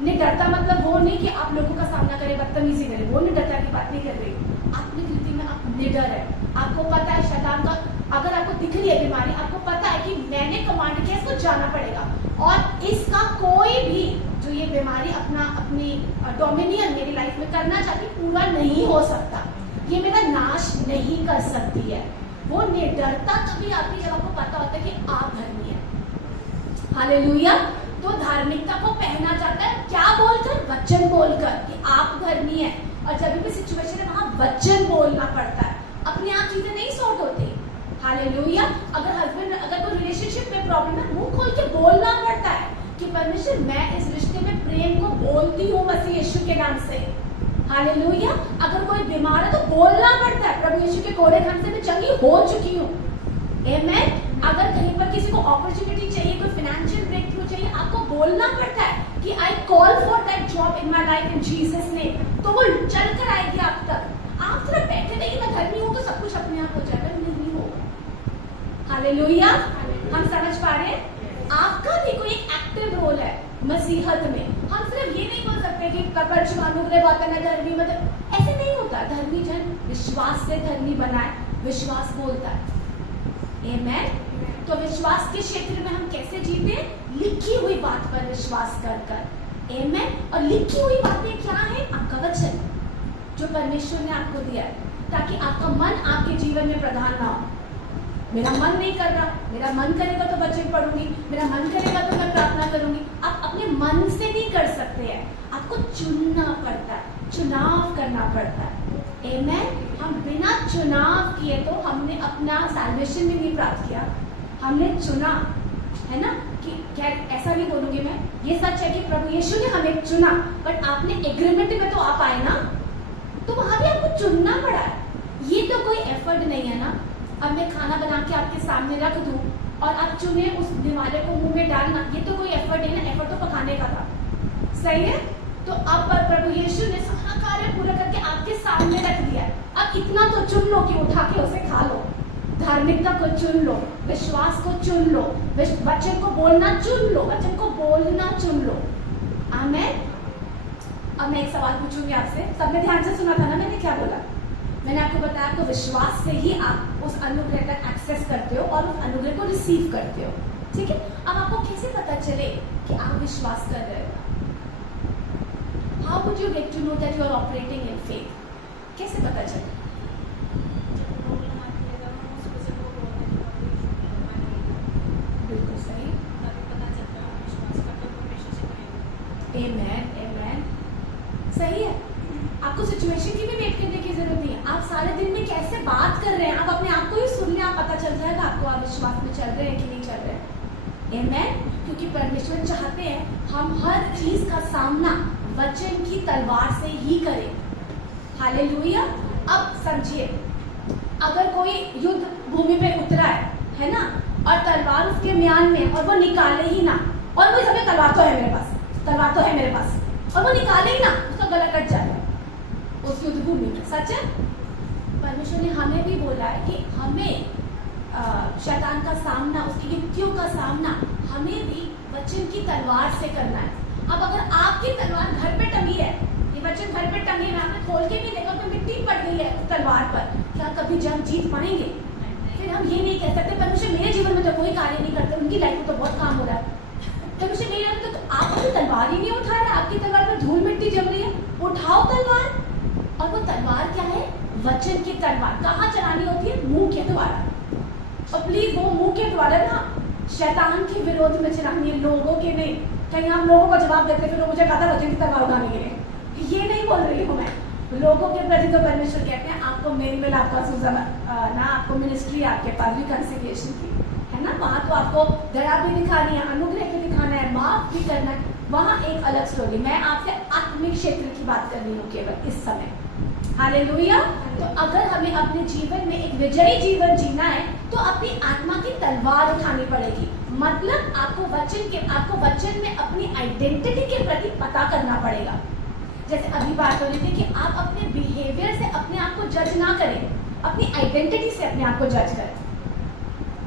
निडरता मतलब वो नहीं कि आप लोगों का सामना करें, बदतमीजी करें, वो निडरता की बात नहीं कर रही। अपनी कृति में आप निडर है। आपको पता है शैतान का, अगर आपको दिख रही है बीमारी, आपको पता है कि मैंने कमांड किया, इसको जाना पड़ेगा और इसका कोई भी जो ये बीमारी अपनी डोमिनियन मेरी लाइफ में करना चाहती पूरा नहीं हो सकता, ये मेरा नाश नहीं कर सकती है। वो निडरता तभी आती है जब आपको पता होता है कि आप धर्मी है। हालेलुया। तो धार्मिकता को पहना जाता है क्या बोलकर? वचन बोलकर कि आप धर्मी है। और जब भी सिचुएशन है वहां वचन बोलना पड़ता है। अपने आप चीजें नहीं सॉर्ट होती। हालेलुया। अगर कोई रिलेशनशिप में प्रॉब्लम है, मुंह खोल के बोलना पड़ता है कि परमेश्वर मैं इस रिश्ते में प्रेम को बोलती हूँ मसीह यीशु के नाम से। हालेलुया। अगर कोई बीमार है तो बोलना पड़ता है प्रभु यीशु के कोड़े खाने से मैं चंगी हो चुकी हूँ। आमेन। अगर कहीं पर किसी को अपॉर्चुनिटी चाहिए, कोई फाइनेंशियल ब्रेक थ्रू चाहिए, आपको बोलना पड़ता है कि आई call for that job in my life in Jesus name, तो वो चल कर आएगी आप तक। आप सिर्फ बैठे नहीं मैं धर्मी हूँ तो सब कुछ अपने आप हो जाएगा, नहीं होगा। हालेलुया। हम समझ पा रहे हैं? आपका भी कोई एक्टिव रोल है मसीहत में। हम सिर्फ ये नहीं बोल सकते कि परमेश्वर अनुग्रह बातें मैं धर्मी, मतलब ऐसे नहीं होता। धर्मी जन विश्वास से धर्मी बनाए, विश्वास बोलता है। आमेन। तो विश्वास के क्षेत्र में हम कैसे जीते? लिखी हुई बात पर विश्वास कर कर। आमेन। और लिखी हुई बातें क्या है? आपका वचन जो परमेश्वर ने आपको दिया है, ताकि आपका मन आपके जीवन में प्रधान ना हो। मेरा मन नहीं कर रहा, मेरा मन करेगा तो वचन पढ़ूंगी, मेरा मन करेगा तो मैं प्रार्थना करूंगी। आप अपने मन से नहीं कर सकते हैं, आपको चुनना पड़ता है, चुनाव करना पड़ता है। आमेन। हम बिना चुनाव किए तो हमने अपना सैल्वेशन भी नहीं प्राप्त किया, हमने चुना है ना। कि क्या ऐसा नहीं बोलूंगी मैं, ये सच है कि प्रभु यीशु ने हमें चुना, बट आपने एग्रीमेंट में तो आप आए ना, तो वहां भी आपको चुनना पड़ा है। ये तो कोई एफर्ट नहीं है ना। अब मैं खाना बना के आपके सामने रख दूं और आप चुने उस दिवाले को मुंह में डालना, ये तो कोई एफर्ट नहीं ना। एफर्ट तो पकाने का था, सही है। तो अब प्रभु यीशु ने सारा कार्य पूरा करके आपके सामने रख दिया। अब इतना तो चुन लो कि उठा के उसे खा लो। धार्मिकता को चुन लो, विश्वास को चुन लो, वचन को बोलना चुन लो, वचन को बोलना चुन लो। आमेन। अब मैं एक सवाल पूछूंगी आपसे, सबने ध्यान से सुना था ना मैंने क्या बोला? मैंने आपको बताया आपको विश्वास से ही आप उस अनुग्रह तक एक्सेस करते हो और उस अनुग्रह को रिसीव करते हो। ठीक है। अब आपको कैसे पता चले कि आप विश्वास कर रहे हो? How would you get to know that you are operating in faith? कैसे पता चले? बिल्कुल सही। आमेन, आमेन। सही है। आपको सिचुएशन की भी वेट करने की जरूरत नहीं है। आप सारे दिन में कैसे बात कर रहे हैं, आप अपने आप को ही सुन लें, आप पता चल जाएगा आपको आप विश्वास में चल रहे हैं कि नहीं चल रहे हैं। आमेन। क्योंकि परमेश्वर चाहते हैं हम हर चीज का सामना वचन की तलवार से ही करें। हालेलुया। अब समझिए, अगर कोई युद्ध भूमि पे उतरा है ना, और तलवार उसके म्यान में, और वो निकाले ही ना, और वो समय तलवार तो है मेरे पास, तलवार तो है मेरे पास, और वो निकाले ही ना, उसका गला कट जाएगा उस युद्ध भूमि में। सच है। परमेश्वर ने हमें भी बोला है कि हमें शैतान का सामना, उसकी युक्तियों का सामना हमें भी वचन की तलवार से करना है। अब अगर आपकी तलवार घर पे टंगी है, ये वचन घर पे टंगे हैं, आपने खोल के नहीं देखा तो मिट्टी पड़ गई है उस तलवार पर, क्या कभी जंग जीत पाएंगे? फिर हम ये नहीं कह सकते परमेश्वर मेरे जीवन में तो कोई कार्य नहीं करते, उनकी लाइफ में तो बहुत काम हो रहा है। परमेश्वर मेरे जीवन में तो आप अपनी तलवार ही नहीं उठा रहे, आपकी तलवार पर धूल मिट्टी जम रही है, उठाओ तलवार। और वो तलवार क्या है? वचन की तलवार। कहाँ चलानी होती है? मुंह के द्वारा। और प्लीज वो मुंह के द्वारा ना शैतान के विरोध में चलानी है, लोगों के नहीं। कहीं हम लोगों को जवाब देते फिर मुझे कहता वचन की तलवार उठाने के लिए, ये नहीं बोल रही हूँ मैं। लोगों के प्रति तो परमेश्वर कहते हैं आपको मेरी में आपका ना, आपको मिनिस्ट्री आपके पास रिकंसिलिएशन की है ना, वहाँ तो आपको दया भी दिखानी है, अनुग्रह भी दिखाना है, माफ भी करना है, वहाँ एक अलग स्टोरी। मैं आपसे आत्मिक क्षेत्र की बात कर रही हूँ केवल इस समय। हालेलुया। तो अगर हमें अपने जीवन में एक विजयी जीवन जीना है तो अपनी आत्मा की तलवार उठानी पड़ेगी। मतलब आपको वचन में अपनी आइडेंटिटी के प्रति पता करना पड़ेगा। जैसे अभी बात हो रही थी कि आप अपने बिहेवियर से अपने आप को जज ना करें, अपनी आइडेंटिटी से अपने आप को जज करें।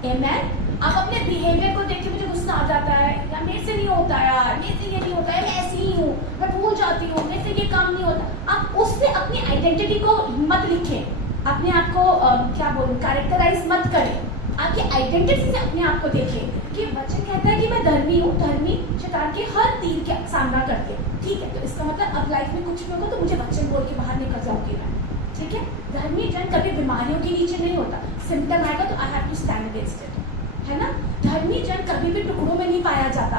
आमेन। आप अपने बिहेवियर को देख के मुझे गुस्सा आ जाता है, या मेरे से नहीं होता यार, मेरे से ये नहीं होता है, मैं ऐसी ही हूँ, मैं भूल जाती हूँ, मेरे से ये काम नहीं होता। आप उससे अपनी आइडेंटिटी को मत लिखें, अपने आप को क्या बोलूं, कैरेक्टराइज मत करें। आपकी आइडेंटिटी से अपने आप को देखें कि वचन कहता है कि मैं धर्मी हूँ, धर्मी शैतान के हर तीर का सामना करते हैं। ठीक है, तो इसका मतलब अब लाइफ में कुछ भी होगा तो मुझे वचन बोल के बाहर निकल जाऊंगी मैं। ठीक है। धर्मी जन कभी बीमारियों के नीचे नहीं होता, सिम्टम आएगा तो I have to stand against it, है ना। धर्मी जन कभी भी टुकड़ों में नहीं पाया जाता।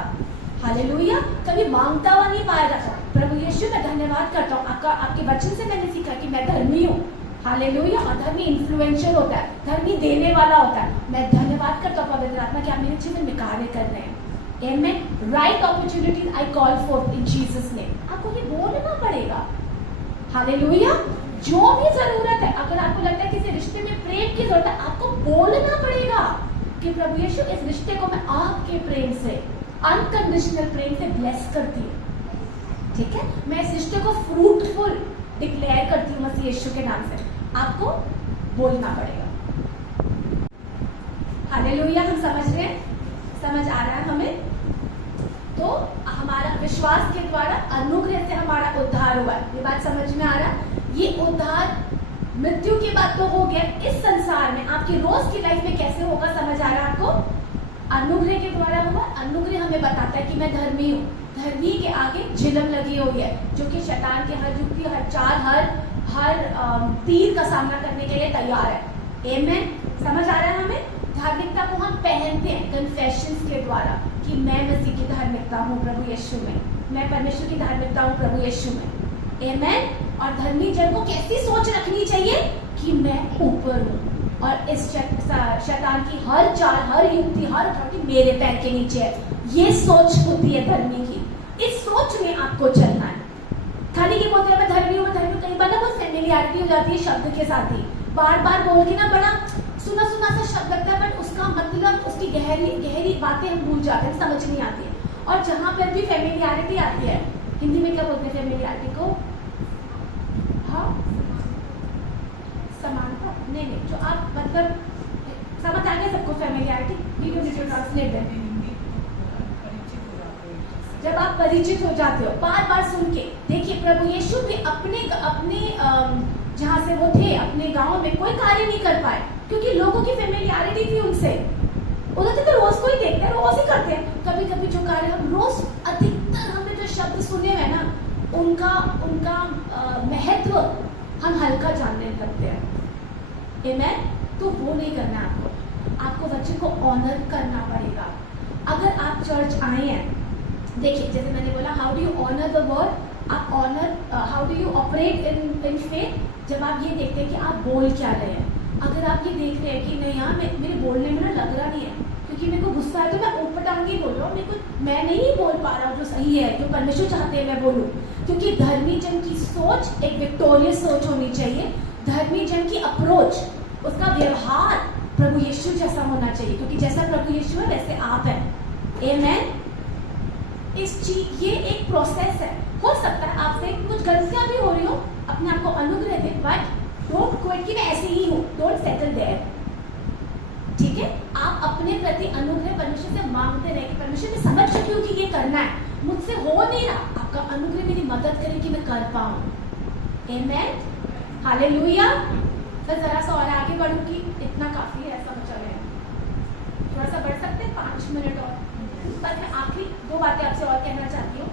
हालेलुया। कभी मांगता हुआ नहीं पाया जाता। प्रभु यीशु मैं धन्यवाद करता हूँ, आपके वचन से मैंने सीखा कि मैं धर्मी हूँ। हालेलुया। और धर्मी इन्फ्लुएंशियल होता है, धर्मी देने वाला होता है। मैं धन्यवाद करता हूँ पवित्र आत्मा कि आप मेरे जीवन में कार्य कर रहे हैं। Amen. Right opportunities I call for in Jesus name. आपको ये बोलना पड़ेगा। हालेलुया। जो भी जरूरत है, अगर आपको लगता है किसी रिश्ते में प्रेम की जरूरत है, आपको बोलना पड़ेगा कि प्रभु यीशु इस रिश्ते को मैं आपके प्रेम से, अनकंडीशनल प्रेम से ब्लेस करती हूँ। ठीक है। मैं इस रिश्ते को फ्रूटफुल डिक्लेयर करती हूँ मसीह यीशु के नाम से। आपको बोलना पड़ेगा। हालेलुया। हम समझ रहे हैं? समझ आ रहा है हमें? तो हमारा विश्वास के द्वारा अनुग्रह से हमारा उद्धार हुआ है। ये बात समझ में आ रहा है? ये उद्धार मृत्यु की बात तो हो गया, इस संसार में आपकी रोज की लाइफ में कैसे होगा समझ आ रहा है आपको? अनुग्रह के द्वारा हुआ। अनुग्रह हमें बताता है कि मैं धर्मी हूँ। धर्मी के आगे झिलम लगी हुई है, जो कि शैतान के हर युक्ति, हर चाल, हर तीर का सामना करने के लिए तैयार है। आमेन। समझ आ रहा है हमें? धार्मिकता को हम पहनते हैं कन्फेशंस के द्वारा कि मैं मसीह की धार्मिकता हूँ प्रभु यीशु में, मैं परमेश्वर की धार्मिकता हूँ प्रभु यीशु में। आमेन। और धर्मी जन को कैसी सोच रखनी चाहिए कि मैं ऊपर हूँ और इस शैतान की हर चाल, हर युक्ति, हर अथॉरिटी मेरे पैर के नीचे है। ये सोच होती है धर्मी की। इस सोच में आपको चलना है। खाली ये बोलते हैं मैं धर्मी हूँ, मैं धर्मी हूँ, कहीं बार ना बहुत फेमिलियरिटी हो जाती है शब्द के साथ ही, बार बार बोल के ना बड़ा सुना सुना सा शब्द लगता है, बट उसका मतलब, उसकी गहरी बातें हम भूल जाते हैं, समझ नहीं आती है। और जहाँ पर भी फेमिलियरिटी आती है, हिंदी में क्या बोलते हैं फेमिलियरिटी को? हाँ, समानता नहीं, जो आप मतलब समझ आ गया सबको फेमिलियरिटी? ट्रांसलेट है। जब आप परिचित हो जाते हो, बार बार सुन के देखिए, प्रभु यीशु भी अपने जहाँ से वो थे, अपने गांव में कोई कार्य नहीं कर पाए क्योंकि लोगों की फेमिलियरिटी थी उनसे। उन्होंने तो रोज को ही देखते हैं, रोज ही करते हैं। कभी कभी जो कार्य हम रोज, अधिकतर हमने जो शब्द सुने हैं ना, उनका महत्व हम हल्का जानने लगते हैं। आमेन। तो वो नहीं करना है आपको वचन को ऑनर करना पड़ेगा। अगर आप चर्च आए हैं, देखिए जैसे मैंने बोला, how do you honour the word? आप honour, how do you operate in faith? जब आप ये देखते हैं कि आप बोल क्या रहे हैं, अगर आप ये देख रहे हैं कि नहीं यार मेरे बोलने में ना लग रहा नहीं है, क्योंकि मेरे को गुस्सा है तो मैं ऊपर टांग के बोल रहा हूँ, मैं नहीं बोल पा रहा हूँ जो सही है, जो परमेश्वर चाहते हैं मैं बोलूँ। क्योंकि धर्मी जन की सोच एक विक्टोरियस सोच होनी चाहिए। धर्मी जन की अप्रोच, उसका व्यवहार प्रभु यीशु जैसा होना चाहिए, क्योंकि जैसा प्रभु यीशु है वैसे आप हैं। आमेन। ये एक प्रोसेस है। हो सकता है आपसे कुछ गलतियां भी हो रही हो, अपने आप को अनुग्रह दे, बट डोंट क्विट कि मैं ऐसे ही हूँ, डोंट सेटल देयर। ठीक है, आप अपने प्रति अनुग्रह परमेश्वर से मांगते रहे कि परमेश्वर मैं समझ चुकी हूँ कि ये करना है, मुझसे हो नहीं रहा, आपका अनुग्रह मेरी मदद करे कि मैं कर पाऊँ। आमेन, हालेलुया। तो जरा सा और आगे बढ़ूंगी, इतना काफी है, ऐसा बचा है, थोड़ा सा बढ़ सकते हैं 5 मिनट और। पर मैं आखिरी 2 बातें आपसे और कहना चाहती हूँ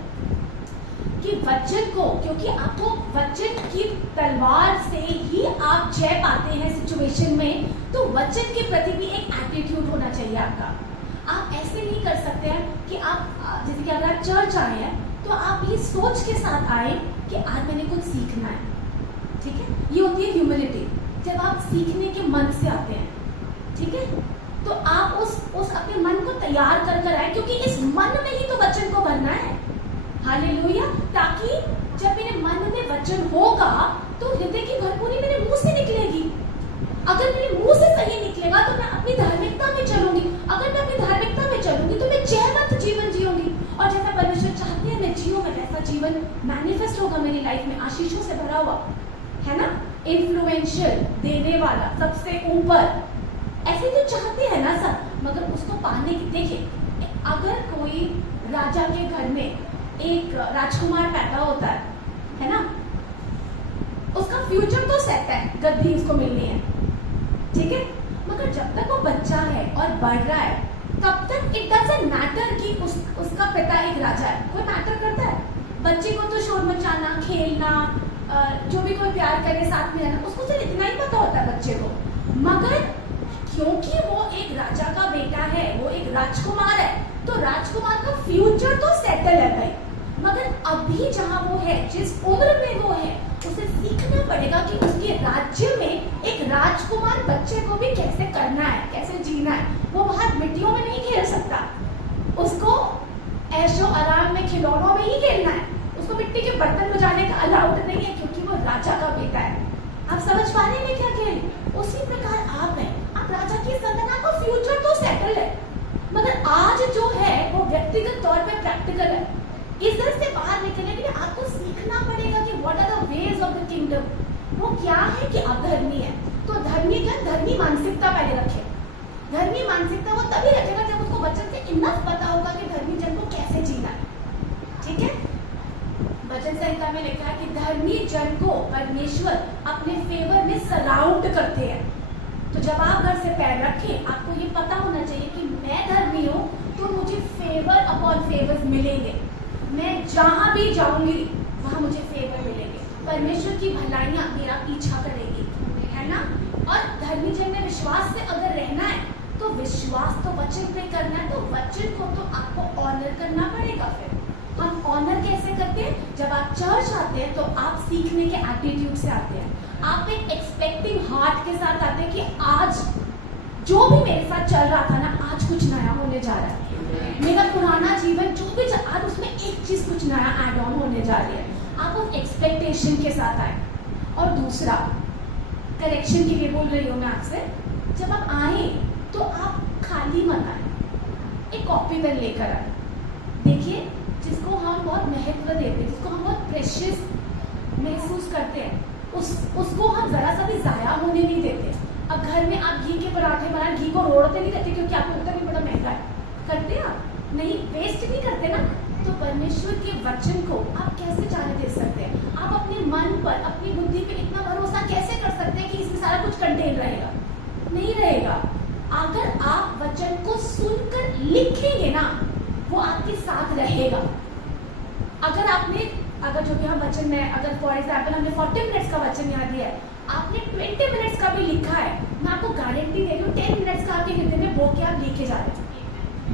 कि वचन को, क्योंकि आपको वचन की तलवार से ही आप जय पाते हैं सिचुएशन में, तो वचन के प्रति भी एक एटीट्यूड होना चाहिए आपका। आप ऐसे नहीं कर सकते हैं कि आप जैसे कि अगर आप चर्च आए हैं तो आप ये सोच के साथ आए कि आज मैंने कुछ सीखना है। ठीक है, ये होती है ह्यूमिलिटी, जब आप सीखने के मन से आते हैं। ठीक है, तो आप उस अपने मन को तैयार कर आए, क्योंकि इस मन में ही तो वचन को भरना है। हालेलुया। ताकि जब मेरे मन में वचन होगा तो हृदय की भरपूरी मेरे मुंह से निकलेगी। अगर मेरे मुंह से सही निकलेगा तो मैं अपनी धार्मिकता में चलूंगी। अगर मैं अपनी धार्मिकता में चलूंगी तो मैं जयवंत जीवन जीऊंगी, और जैसा परमेश्वर चाहते हैं मैं जीऊं, मैं वैसा जीवन मैनिफेस्ट होगा मेरी लाइफ में, आशीषों से भरा हुआ, है ना, इन्फ्लुएंशियल, देने वाला, सबसे ऊपर। ऐसे तो चाहते हैं ना सब, मगर उसको पाने की, देखिए अगर कोई राजा के घर में एक राजकुमार पैदा होता है ना, उसका फ्यूचर तो सेट है, गद्दी उसको मिलनी है। ठीक है, मगर जब तक वो बच्चा है और बढ़ रहा है तब तक इट डजंट मैटर कि उसका पिता एक राजा है। कोई मैटर करता है? बच्चे को तो शोर मचाना, खेलना, जो भी कोई प्यार करे, साथ में रहना, उसको सिर्फ इतना ही पता होता है बच्चे को। मगर क्योंकि वो एक राजा का बेटा है, वो एक राजकुमार है, तो राजकुमार का फ्यूचर तो सेटल है भाई। मगर अभी जहां वो है, जिस उम्र में वो है, उसे सीखना पड़ेगा कि उसके राज्य में एक राजकुमार बच्चे को भी कैसे करना है, कैसे जीना है। वो बाहर मिट्टियों में नहीं खेल सकता, उसको ऐशो आराम में, खिलौनों में ही खेलना है। उसको मिट्टी के बर्तन बजाने का अलाउड नहीं है, क्योंकि वो राजा का बेटा है। आप समझ पा रहे हैं क्या खेल? उसी प्रकार आप हैं, आप राजा की संतान का फ्यूचर तो सेटल है, मगर आज जो है वो व्यक्तिगत तौर पे प्रैक्टिकल है। इधर से बाहर निकलने के लिए आपको सीखना पड़ेगा कि what are the ways of the kingdom. वो क्या है कि आप धर्मी है, तो धर्मी जन धर्मी मानसिकता पहले रखे। धर्मी मानसिकता वो तभी रखेगा जब उसको वचन से इनफ पता होगा कि धर्मी जन को कैसे जीना है। ठीक है, वचन संहिता में लिखा है कि धर्मी जन को परमेश्वर अपने फेवर में सराउंड करते हैं। तो जब आप घर से पैर रखें, आपको ये पता होना चाहिए कि मैं धर्मी हूँ तो मुझे फेवर अपॉन फेवर्स मिलेंगे। मैं जहां भी जाऊंगी वहां मुझे फेवर मिलेंगे, परमेश्वर की भलाइयां मेरा पीछा करेगी, है ना। और धर्मी जन में विश्वास से अगर रहना है तो विश्वास तो वचन पे करना है, तो वचन को तो आपको ऑनर करना पड़ेगा। फिर हम ऑनर कैसे करते हैं? जब आप चर्च आते हैं तो आप सीखने के एटीट्यूड से आते हैं, आप एक एक्सपेक्टिंग हार्ट के साथ आते हैं कि आज जो भी मेरे साथ चल रहा था ना, आज कुछ नया होने जा रहा है। मेरा पुराना जीवन जो भी आज उसमें एक चीज कुछ नया ऐड ऑन होने जा रही है। आप उस एक्सपेक्टेशन के साथ आए। और दूसरा, करेक्शन के लिए बोल रही हूँ मैं आपसे, जब आप आए तो आप खाली मत आए, एक कॉपी पेन लेकर आए। देखिए, जिसको हम बहुत महत्व देते हैं, जिसको हम बहुत प्रेशियस महसूस करते हैं, उसको हम जरा सा भी जाया होने नहीं देते। अब घर में आप घी के पराठे बनाए, घी को रोड़ते नहीं रहते, क्योंकि आपको लगता है भी बड़ा महंगा है, करते हैं आप? नहीं, वेस्ट नहीं करते ना। तो परमेश्वर के वचन को आप कैसे जाने दे सकते हैं? आप अपने मन पर, अपनी बुद्धि पे इतना भरोसा कैसे कर सकते हैं कि इसमें सारा कुछ कंटेन रहेगा? नहीं रहेगा। अगर आप वचन को सुनकर लिखेंगे ना, वो आपके साथ रहेगा। अगर जो भी हम वचन में, अगर फॉर एग्जाम्पल हमने 40 मिनट्स का वचन यहाँ दिया है, आपने 20 मिनट्स का भी लिखा है, मैं आपको गारंटी दे रही हूँ 10 मिनट्स का आपके हृदय में बो के आप लेके जा रहे हैं।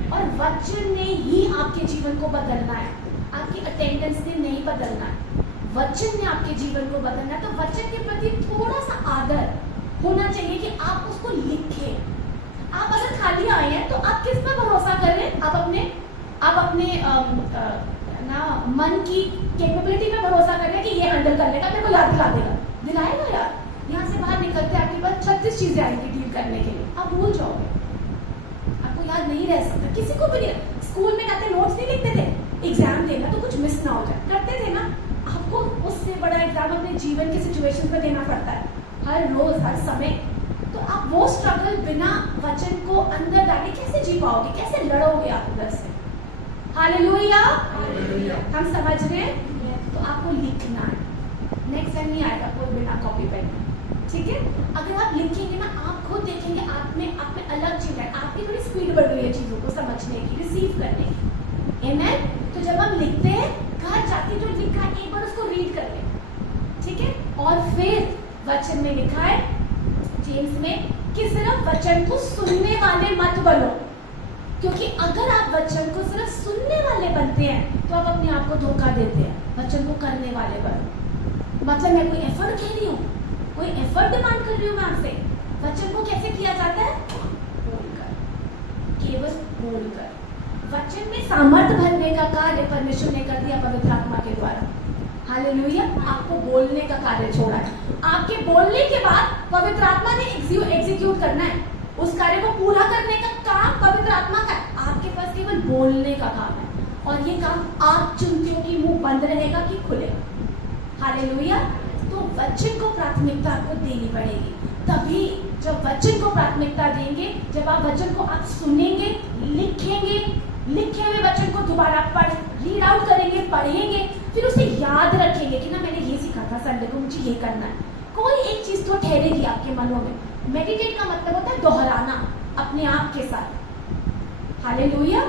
और वचन ने ही आपके जीवन को बदलना है, आपकी अटेंडेंस ने नहीं बदलना है, वचन ने आपके जीवन को बदलना है। तो वचन के प्रति थोड़ा सा आदर होना चाहिए कि उसको लिखें। आप अगर खाली आए हैं तो आप किस पर भरोसा कर रहे हैं? आप अपने ना मन की कैपेबिलिटी पे भरोसा कर रहे हैं कि ये हैंडल कर लेगा, मेरे को याद दिलाएगा यार। यहाँ से बाहर निकलते आपके पास 36 चीजें आएंगी डील करने के लिए, आप भूल जाओगे, आपको याद नहीं रह सकता। किसी को भी नहीं। स्कूल में जाते नोट्स नहीं लिखते थे, एग्जाम देना तो कुछ मिस ना हो जाए, करते थे ना। आपको उससे बड़ा एग्जाम अपने जीवन के सिचुएशन पर देना पड़ता है, हर रोज हर समय। तो आप वो स्ट्रगल बिना वचन को अंदर डाले कैसे जी पाओगे, कैसे लड़ोगे आप अंदर से? हालेलुया, हम समझ रहे हैं? तो आपको लिखना है, नेक्स्ट टाइम नहीं आएगा कोई बिना कॉपी पेन, ठीक है? अगर आप लिखेंगे ना, आप खुद देखेंगे आप में अलग चीज है, आपकी थोड़ी स्पीड बढ़ रही है चीजों को समझने की, रिसीव करने की। आमेन। तो जब हम लिखते हैं, घर जाके जो लिखा है एक बार उसको रीड कर लें, ठीक है? और फिर वचन में लिखा है जेम्स में कि सिर्फ वचन को सुनने वाले मत बनो, क्योंकि अगर आप वचन को सिर्फ सुनने वाले बनते हैं तो आप अपने आप को धोखा देते हैं। वचन को करने वाले बनो, मतलब मैं कोई एफर्ट कह रही हूँ, कोई एफर्ट डिमांड कर रही हूँ मैं आपसे। वचन को कैसे किया जाता है? बोलकर, केवल बोलकर। वचन में सामर्थ्य भरने का कार्य परमेश्वर ने कर दिया पवित्र आत्मा के द्वारा। हालेलुया। आपको बोलने का कार्य छोड़ा है, आपके बोलने के बाद पवित्र आत्मा ने एग्जीक्यूट करना है, उस कार्य को पूरा करने का काम पवित्र आत्मा का है। आपके पास केवल बोलने का काम है, और ये काम आप चुनते हो कि मुंह बंद रहेगा कि खुलेगा। हालेलुया। तो वचन को प्राथमिकता आपको देनी पड़ेगी। तभी जब वचन को प्राथमिकता देंगे, जब आप वचन को आप सुनेंगे, लिखेंगे, लिखे हुए वचन को दोबारा रीड आउट करेंगे, पढ़ेंगे, फिर उसे याद रखेंगे कि ना मैंने ये सीखा था संडे को, मुझे ये करना है। कोई एक चीज तो ठहरेगी आपके मनों में। मेडिटेट का मतलब होता है दोहराना अपने आप के साथ। हालेलुया।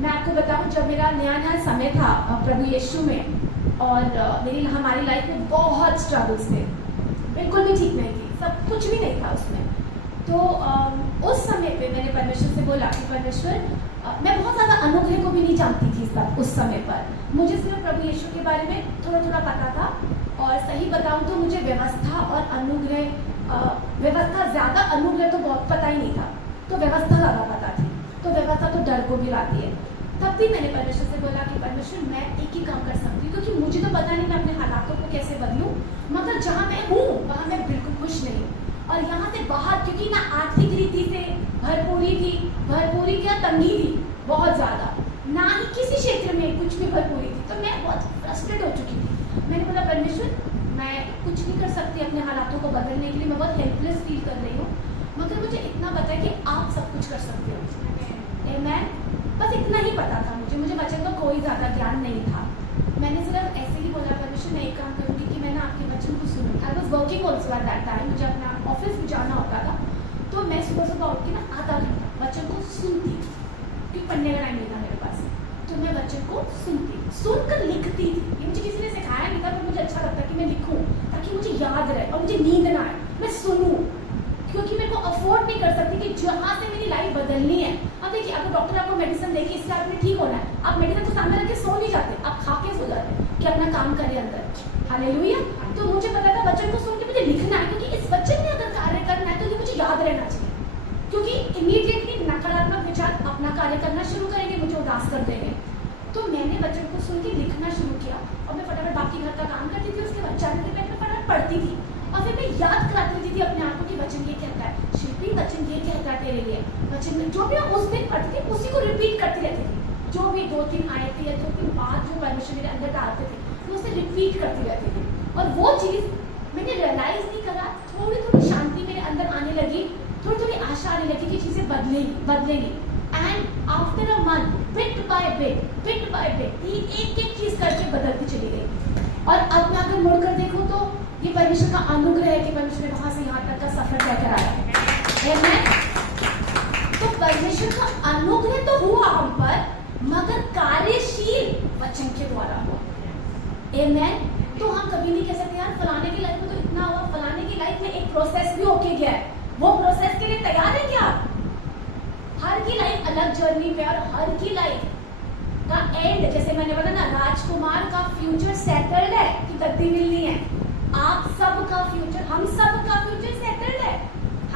मैं आपको बताऊं, जब मेरा नया समय था प्रभु यीशु में, और हमारी लाइफ में बहुत स्ट्रगल्स थे, बिल्कुल भी ठीक नहीं थी, सब कुछ भी नहीं था उसमें। तो उस समय पे मैंने परमेश्वर से बोला कि परमेश्वर, मैं बहुत ज़्यादा अनुग्रह को भी नहीं जानती थी उस समय पर। मुझे सिर्फ प्रभु यीशु के बारे में थोड़ा थोड़ा पता था, और सही बताऊं तो मुझे व्यवस्था और अनुग्रह, व्यवस्था ज़्यादा, अनुग्रह तो बहुत पता ही नहीं था, तो व्यवस्था ज़्यादा पता थी। तो व्यवस्था तो डर को भी लाती है। तब भी मैंने परमेश्वर से बोला कि परमेश्वर, मैं एक ही काम कर सकती हूँ, क्योंकि मुझे तो पता नहीं मैं अपने हालातों को कैसे बदलूँ, मगर जहाँ मैं हूँ वहाँ मैं बिल्कुल खुश नहीं हूँ। और यहाँ से बाहर, क्योंकि ना आर्थिक रीति से भरपूरी क्या तंगी थी बहुत ज़्यादा, ना ही किसी क्षेत्र में कुछ भी भरपूरी थी, तो मैं बहुत फ्रस्ट्रेट हो चुकी थी। मैंने बोला परमेश्वर, मैं कुछ नहीं कर सकती अपने हालातों को बदलने के लिए, मैं बहुत हेल्पलेस फील कर रही हूँ, मगर मुझे इतना पता है कि आप सब कुछ कर सकते हो। आमेन। बस इतना ही पता था मुझे वचन का कोई ज़्यादा ज्ञान नहीं था। मैंने सिर्फ ऐसे ही बोला परमेश्वर, मैं एक काम करूँगी कि मैं ना आपके वचन को सुनूँ। I was working also at that time, मुझे अपना ऑफिस भी जाना होता था, तो मैं सुबह उठ के ना आधा घंटा वचन को सुनती, क्योंकि पढ़ने का टाइम नहीं था मेरे पास, तो मैं वचन को सुनती, सुनकर लिखती थी। ये मुझे किसी ने सिखाया नहीं था, पर मुझे अच्छा लगता कि मैं लिखूँ ताकि मुझे याद रहे और मुझे नींद ना आए, मैं सुनूँ, क्योंकि मेरे को अफोर्ड नहीं कर सकती कि जहाँ से मेरी लाइफ बदलनी है। अब देखिए, अगर डॉक्टर आपको मेडिसिन देगी, इससे आपने ठीक होना है, आप मेडिसिन को सामने रख के सो नहीं जाते, आप खा के सो जाते कि अपना काम करिए अंदर। हालेलुया। तो मुझे पता था वचन को सुन के मुझे लिखना है, क्योंकि इस वचन में अगर कार्य करना है तो ये मुझे याद रहना चाहिए, क्योंकि इमीडिएटली नकारात्मक विचार अपना कार्य करना शुरू करेंगे, मुझे उदास कर देंगे। तो मैंने वचन को सुन के लिखना शुरू किया, और मैं फटाफट बाकी घर का काम करती थी, उसके बाद चाहते थे मैं फटाफट पढ़ती थी, और फिर मैं याद कराती रहती थी अपने आप को कि वचन ये कहता है, शिल्पी वचन ये कहता है तेरे लिए। वचन में जो भी उस दिन पढ़ती थी उसी को रिपीट करती रहती थी, जो भी 2-3 आयतें या 2-3 बात जो परमेश्वर मेरे अंदर डालते थे, मैं उसे रिपीट करती रहती थी। और वो चीज़ मैंने रियलाइज नहीं करा, थोड़ी थोड़ी शांति मेरे अंदर आने लगी, थोड़ी थोड़ी आशा आने लगी कि चीज़ें बदलेंगी। And after a month, bit by bit, एक एक चीज़ करके बदलती चली गई। और अब मैं अगर मुड़कर देखूँ तो ये परमेश्वर का अनुग्रह है कि परमेश्वर ने वहाँ से यहाँ तक का सफर तय कराया है। तो परमेश्वर का अनुग्रह तो हुआ हम पर, मगर कार्यशील वचन के द्वारा हुआ। आमेन। तो हम कभी नहीं कह सकते यार फलाने की लाइफ में तो इतना हुआ, फलाने की लाइफ में एक प्रोसेस भी होके गया है, वो प्रोसेस के लिए तैयार है क्या? हर की लाइफ अलग जर्नी पे, और हर की लाइफ का एंड, जैसे मैंने बोला ना, राजकुमार का फ्यूचर सेटल्ड है कि गद्दी मिलनी है, आप सब का फ्यूचर, हम सब का फ्यूचर सेटल्ड है।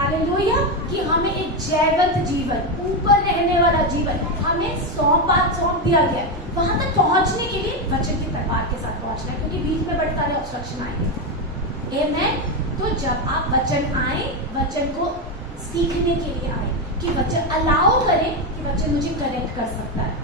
हालेलुया, कि हमें एक जैवंत जीवन, ऊपर रहने वाला जीवन हमें सौंप दिया गया। वहां तक पहुंचने के लिए वचन की तलवार के साथ पहुंचना है, क्योंकि बीच में बड़े सारे ऑब्स्ट्रक्शन आएंगे। आमेन। तो जब आप वचन आए, वचन को सीखने के लिए आए, कि वचन अलाउ करें कि वचन मुझे करेक्ट कर सकता है।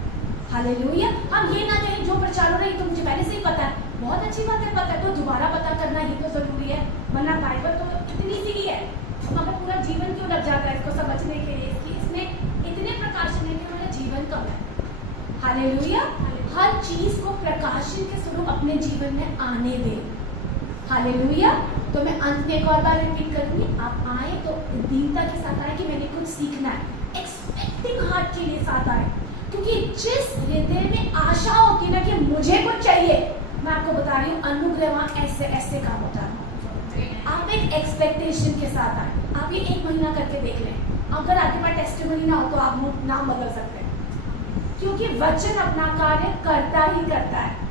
हालेलुया। हम ये ना कहें जो प्रचार हो रहा है तो मुझे पहले से ही पता है, बहुत अच्छी बात है, पता है तो दोबारा पता करना ही तो जरूरी है, वरना बाइबल तो कितनी सी है, हमें पूरा जीवन क्यों लग जाता है इसको समझने के लिए, इसमें इतने प्रकाशन है कि हमारा जीवन कम है। हालेलुया। हर चीज को प्रकाशन के स्वरूप अपने जीवन में आने दे। हालेलुया। तो मैं अंत में एक और बार रिपीट करूंगी, आप आए तो दीनता के साथ आए कि मैंने कुछ सीखना है, एक्सपेक्टिंग हार्ट के लिए साथ आए, क्योंकि जिस हृदय में आशा होती है ना कि मुझे कुछ चाहिए, मैं आपको बता रही हूँ अनुग्रह वहां ऐसे ऐसे काम होता है। आप एक एक्सपेक्टेशन के साथ आए, आप ये 1 महीना करके देख लें, अगर आपके पास टेस्टिमनी ना हो तो आप नाम बदल सकते हैं, क्योंकि वचन अपना कार्य करता ही करता है।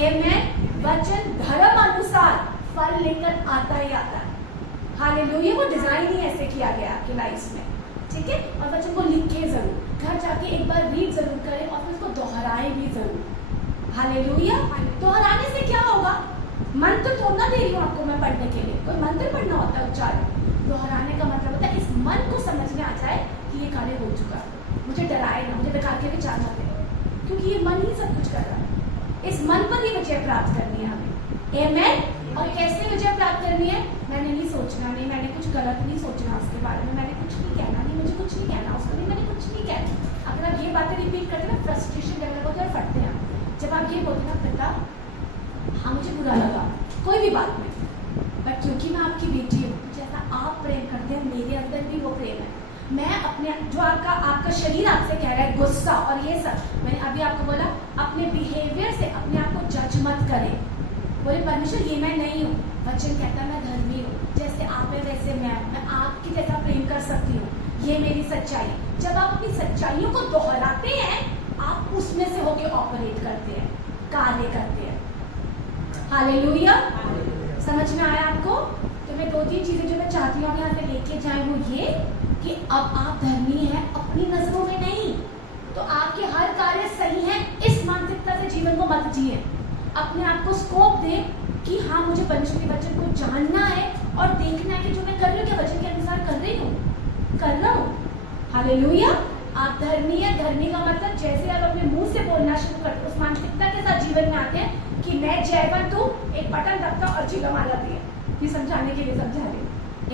आमेन। वचन धर्म अनुसार फल लेकर आता ही आता है। हालेलुया। वो डिजाइन ही ऐसे किया गया आपकी लाइफ में, ठीक है। और वचन को लिखे जरूर, घर जाके एक बार रीड जरूर करें और फिर उसको दोहराएं भी जरूर। हालेलुया। दोहराने से क्या होगा, मंत्र थोड़ा दे रही हूँ आपको मैं पढ़ने के लिए, कोई मंत्र पढ़ना होता है उच्चारण। दोहराने का मतलब होता है इस मन को समझ में आ जाए कि ये कार्य हो चुका, मुझे डराए ना, मुझे बेकार के विचार ना दे, क्योंकि ये मन ही सब कुछ कर रहा है। इस मन पर ही विजय प्राप्त करनी है हमें। आमेन। और कैसे विजय प्राप्त करनी है, मैंने नहीं सोचना, नहीं मैंने कुछ गलत नहीं सोचना उसके बारे में, मैंने कुछ नहीं कहना, नहीं मुझे कुछ नहीं कहना उसको, नहीं मैंने कुछ नहीं कहना। अगर आप ये बातें रिपीट करते ना, फ्रस्ट्रेशन डेवलप होता है और फटते हैं। जब आप ये बोलते ना, पिता हाँ मुझे बुरा लगा कोई भी बात नहीं, बट क्योंकि मैं आपकी बेटी हूँ, जैसा आप प्रेम करते हैं मेरे अंदर भी वो प्रेम है। मैं अपने जो आपका शरीर आपसे कह रहा है गुस्सा और ये सब, मैंने अभी आपको बोला अपने बिहेवियर से अपने आप को जज मत करें। बोले परमेश्वर ये मैं नहीं हूँ, वचन कहता है मैं धर्मी हूँ, जैसे आप है वैसे मैं आपकी जैसा प्रेम कर सकती हूँ, ये मेरी सच्चाई। जब आप अपनी सच्चाइयों को दोहराते हैं, आप उसमें से होके ऑपरेट करते हैं, कार्य करते हैं। हालेलुया। समझ में आया आपको? तो मैं 2-3 चीजें जो मैं चाहती हूँ आप यहाँ से लेके जाएं वो ये कि अब आप धर्मी हैं अपनी नजरों में नहीं, तो आपके हर कार्य सही है, इस मानसिकता से जीवन को मत जिए। अपने आप को स्कोप दे कि हाँ मुझे परमेश्वर के वचन को जानना है और देखना है कि जो मैं कर रही हूँ क्या वचन के अनुसार कर रही हूँ, कर रहा हूँ। हालेलुया। आप धर्मी है, धर्मी का मतलब जैसे आप अपने मुंह से बोलना शुरू करते उस मानसिकता के साथ जीवन में आते हैं कि मैं जयवंत हूँ, एक बटन दबता और चिलम आ जाती है, ये समझाने के लिए समझा रही हूँ।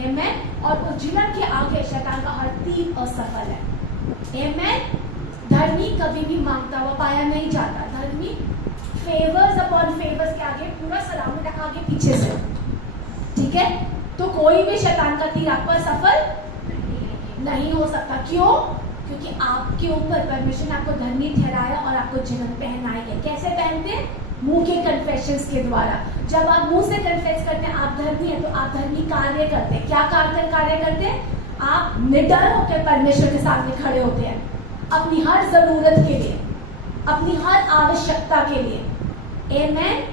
आमेन। और उस चिलम के आगे शैतान का हर तीर असफल है। आमेन। धर्मी कभी भी मांगता हुआ पाया नहीं जाता, धर्मी फेवर्स अपॉन फेवर्स के आगे पूरा सराउंड आगे पीछे से, ठीक है। तो कोई भी शैतान का तीर आप पर सफल नहीं हो सकता। क्यों? क्योंकि आपके ऊपर परमेश्वर ने आपको धर्मी ठहराया और आपको जीवन पहनाई है। कैसे पहनते हैं? मुंह के कन्फेशंस के द्वारा। जब आप मुंह से कन्फेस करते हैं आप धर्मी हैं, तो आप धर्मी कार्य करते हैं। क्या कार्य करते हैं? आप निडर होकर परमेश्वर के सामने खड़े होते हैं, अपनी हर जरूरत के लिए, अपनी हर आवश्यकता के लिए। आमेन।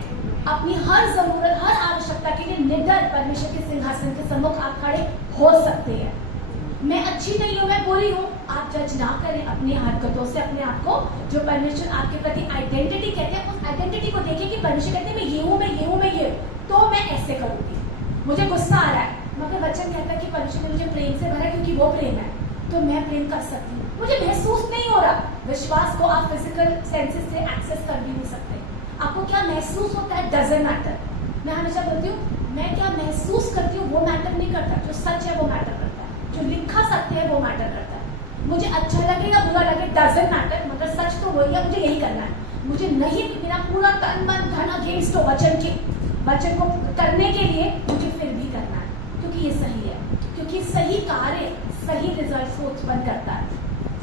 अपनी हर जरूरत, हर आवश्यकता के लिए निडर परमेश्वर के सिंहासन के सम्मुख आप खड़े हो सकते हैं। मैं अच्छी नहीं हूँ, मैं बुरी हूँ, आप जज ना करें अपनी हरकतों से अपने आप को। जो परमेश्वर आपके प्रति आइडेंटिटी कहते हैं, उस आइडेंटिटी को देखिए कि परमेश्वर कहते हैं मैं ये हूँ, मैं ये हूँ, मैं ये हूँ, तो मैं ऐसे करूँगी। मुझे गुस्सा आ रहा है, मगर वचन कहता है कि परमेश्वर ने मुझे प्रेम से भरा क्योंकि वो प्रेम है, तो मैं प्रेम कर सकती हूँ। मुझे महसूस नहीं हो रहा, विश्वास को आप फिजिकल सेंसेस से एक्सेस कर भी नहीं सकते। आपको क्या महसूस होता है डजंट मैटर। मैं हमेशा बोलती हूँ मैं क्या महसूस करती हूँ वो मैटर नहीं करता, जो सच है वो मैटर करता है, जो लिखा सत्य है वो मैटर करता है। मुझे अच्छा लगे या बुरा लगे डजंट मैटर, मगर सच तो वही है, मुझे यही करना है। मुझे नहीं, मेरा पूरा तन मन धन अगेंस्ट हो वचन को करने के लिए, मुझे फिर भी करना है क्योंकि ये सही है, क्योंकि सही कार्य सही रिजल्ट को उत्पन्न करता है।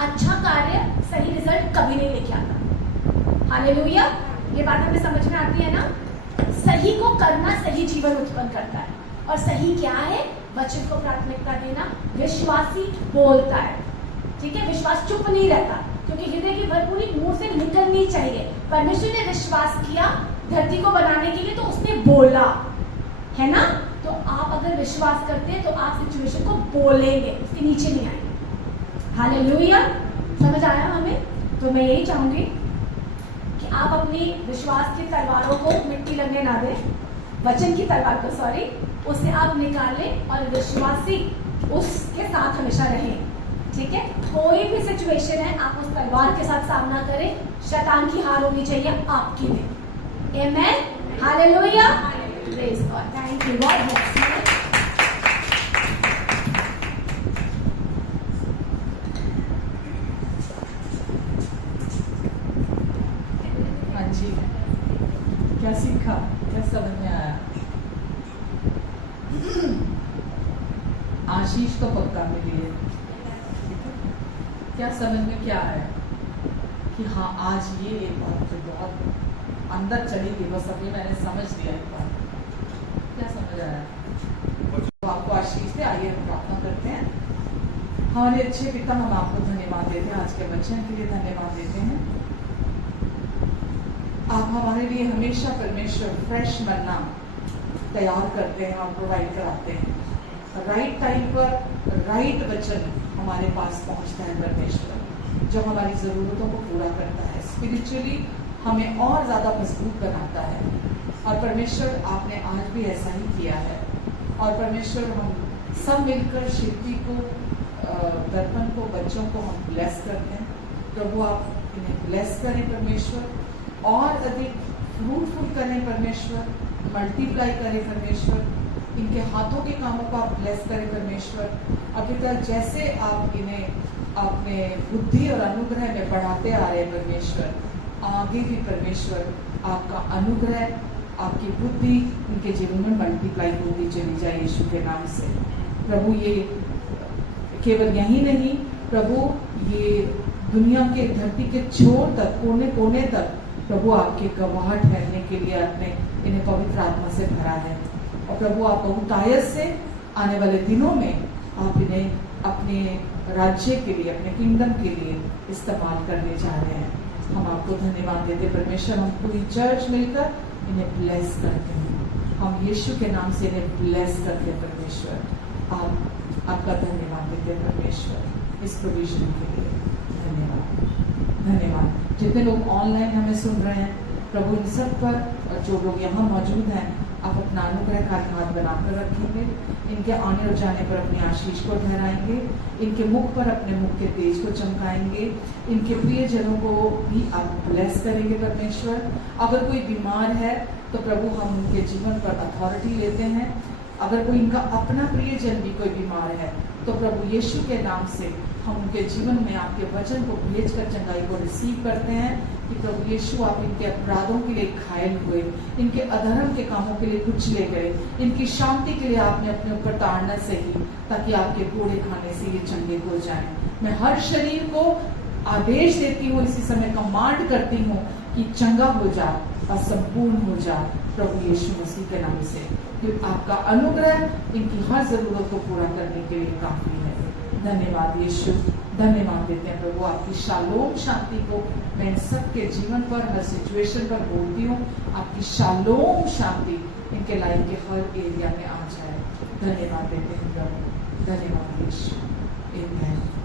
अच्छा कार्य सही रिजल्ट कभी नहीं लेके आता। हालेलुया। ये बात हमें समझ में आती है ना? सही को करना सही जीवन उत्पन्न करता है। और सही क्या है? वचन को प्राथमिकता देना। विश्वासी बोलता है, ठीक है, विश्वास चुप नहीं रहता, क्योंकि हृदय की भरपूरी मुंह से निकलनी चाहिए। परमेश्वर ने विश्वास किया धरती को बनाने के लिए, तो उसने बोला, है ना? तो तो आप अगर विश्वास करते हैं तो आप सिचुएशन को बोलेंगे, उसके नीचे नहीं आएंगे। हालेलुया, समझ आया हमें? तो मैं यही चाहूंगी कि आप अपनी विश्वास की तलवारों को मिट्टी लगने ना दें, वचन की तलवार को सॉरी, उसे आप निकालें और विश्वासी उसके साथ हमेशा रहें। ठीक है, कोई भी सिचुएशन है आप उस तलवार के साथ सामना करें, शैतान की हार होनी चाहिए आपकी नहीं। Amen, hallelujah, praise God, thank you, God bless you. हाँ जी, क्या सीखा, क्या समझ में आया? आशीष तो पक्का मिली है। क्या समझ में क्या आया कि हाँ आज ये एक बात तो बहुत अंदर चली गई, बस अभी मैंने समझ लिया एक बात। क्या समझ आया? तो आपको आशीष दे। आइए हम प्रार्थना करते हैं। हमारे अच्छे पिता, हम आपको धन्यवाद देते हैं, आज के वचन के लिए धन्यवाद देते हैं। आप हमारे लिए हमेशा परमेश्वर फ्रेश मन्ना तैयार करते हैं और प्रोवाइड कराते हैं। राइट टाइम पर राइट वचन हमारे पास पहुंचता है परमेश्वर, जो हमारी ज़रूरतों को पूरा करता है, स्पिरिचुअली हमें और ज़्यादा मजबूत बनाता है। और परमेश्वर आपने आज भी ऐसा ही किया है। और परमेश्वर हम सब मिलकर शिल्पी को, दर्पण को, बच्चों को हम ब्लेस करते हैं। प्रभु आप इन्हें ब्लेस करें परमेश्वर, और अधिक फ्रूटफुल करें परमेश्वर, मल्टीप्लाई करें परमेश्वर, इनके हाथों के कामों को आप ब्लेस करें परमेश्वर। अभी तक जैसे आप इन्हें अपने बुद्धि और अनुग्रह में बढ़ाते आ रहे हैं परमेश्वर, आगे भी परमेश्वर आपका अनुग्रह, आपकी बुद्धि इनके जीवन में मल्टीप्लाई होती चली जाए यीशु के नाम से। प्रभु ये केवल यही नहीं प्रभु, ये दुनिया के धरती के छोर तक, कोने कोने तक प्रभु आपके गवाह ठहरने के लिए आपने इन्हें पवित्र आत्मा से भरा है। और प्रभु आप बहुतायत से आने वाले दिनों में आप इन्हें अपने राज्य के लिए, अपने किंगडम के लिए इस्तेमाल करने जा रहे हैं। हम आपको धन्यवाद देते परमेश्वर। हम पूरी चर्च मिलकर इन्हें ब्लेस करते हैं। हम यीशु के नाम से इन्हें ब्लेस करते हैं परमेश्वर। आपका धन्यवाद देते हैं परमेश्वर इस प्रोविजन के लिए। धन्यवाद, धन्यवाद। जितने लोग ऑनलाइन हमें सुन रहे हैं प्रभु, इन सब पर, और जो लोग यहाँ मौजूद हैं, आप अपना अनुग्रह का हाथ बनाकर रखेंगे, इनके आने और जाने पर अपनी आशीष को ठहराएंगे, इनके मुख पर अपने मुख के तेज को चमकाएंगे, इनके प्रियजनों को भी आप ब्लेस करेंगे परमेश्वर। अगर कोई बीमार है तो प्रभु हम उनके जीवन पर अथॉरिटी लेते हैं। अगर कोई इनका अपना प्रियजन भी कोई बीमार है तो प्रभु यीशु के नाम से हम उनके जीवन में आपके वचन को भेजकर चंगाई को रिसीव करते हैं कि प्रभु यीशु आप इनके अपराधों के लिए घायल हुए, इनके अधर्म के कामों के लिए कुचले गए, इनकी शांति के लिए आपने अपने ऊपर ताड़ना सही, ताकि आपके कोड़े खाने से ये चंगे हो जाएं। मैं हर शरीर को आदेश देती हूँ, इसी समय कमांड करती हूँ कि चंगा हो जा और संपूर्ण हो जा प्रभु यीशु मसीह के नाम से। कि आपका अनुग्रह इनकी हर जरूरत को पूरा करने के लिए काफी है। धन्यवाद यीशु, धन्यवाद देते हैं प्रभु। आपकी शालोम शांति को मैं इन सबके जीवन पर, हर सिचुएशन पर बोलती हूँ। आपकी शालोम शांति इनके लाइफ के हर एरिया में आ जाए। धन्यवाद देते हैं प्रभु, धन्यवाद यीशु। आमीन।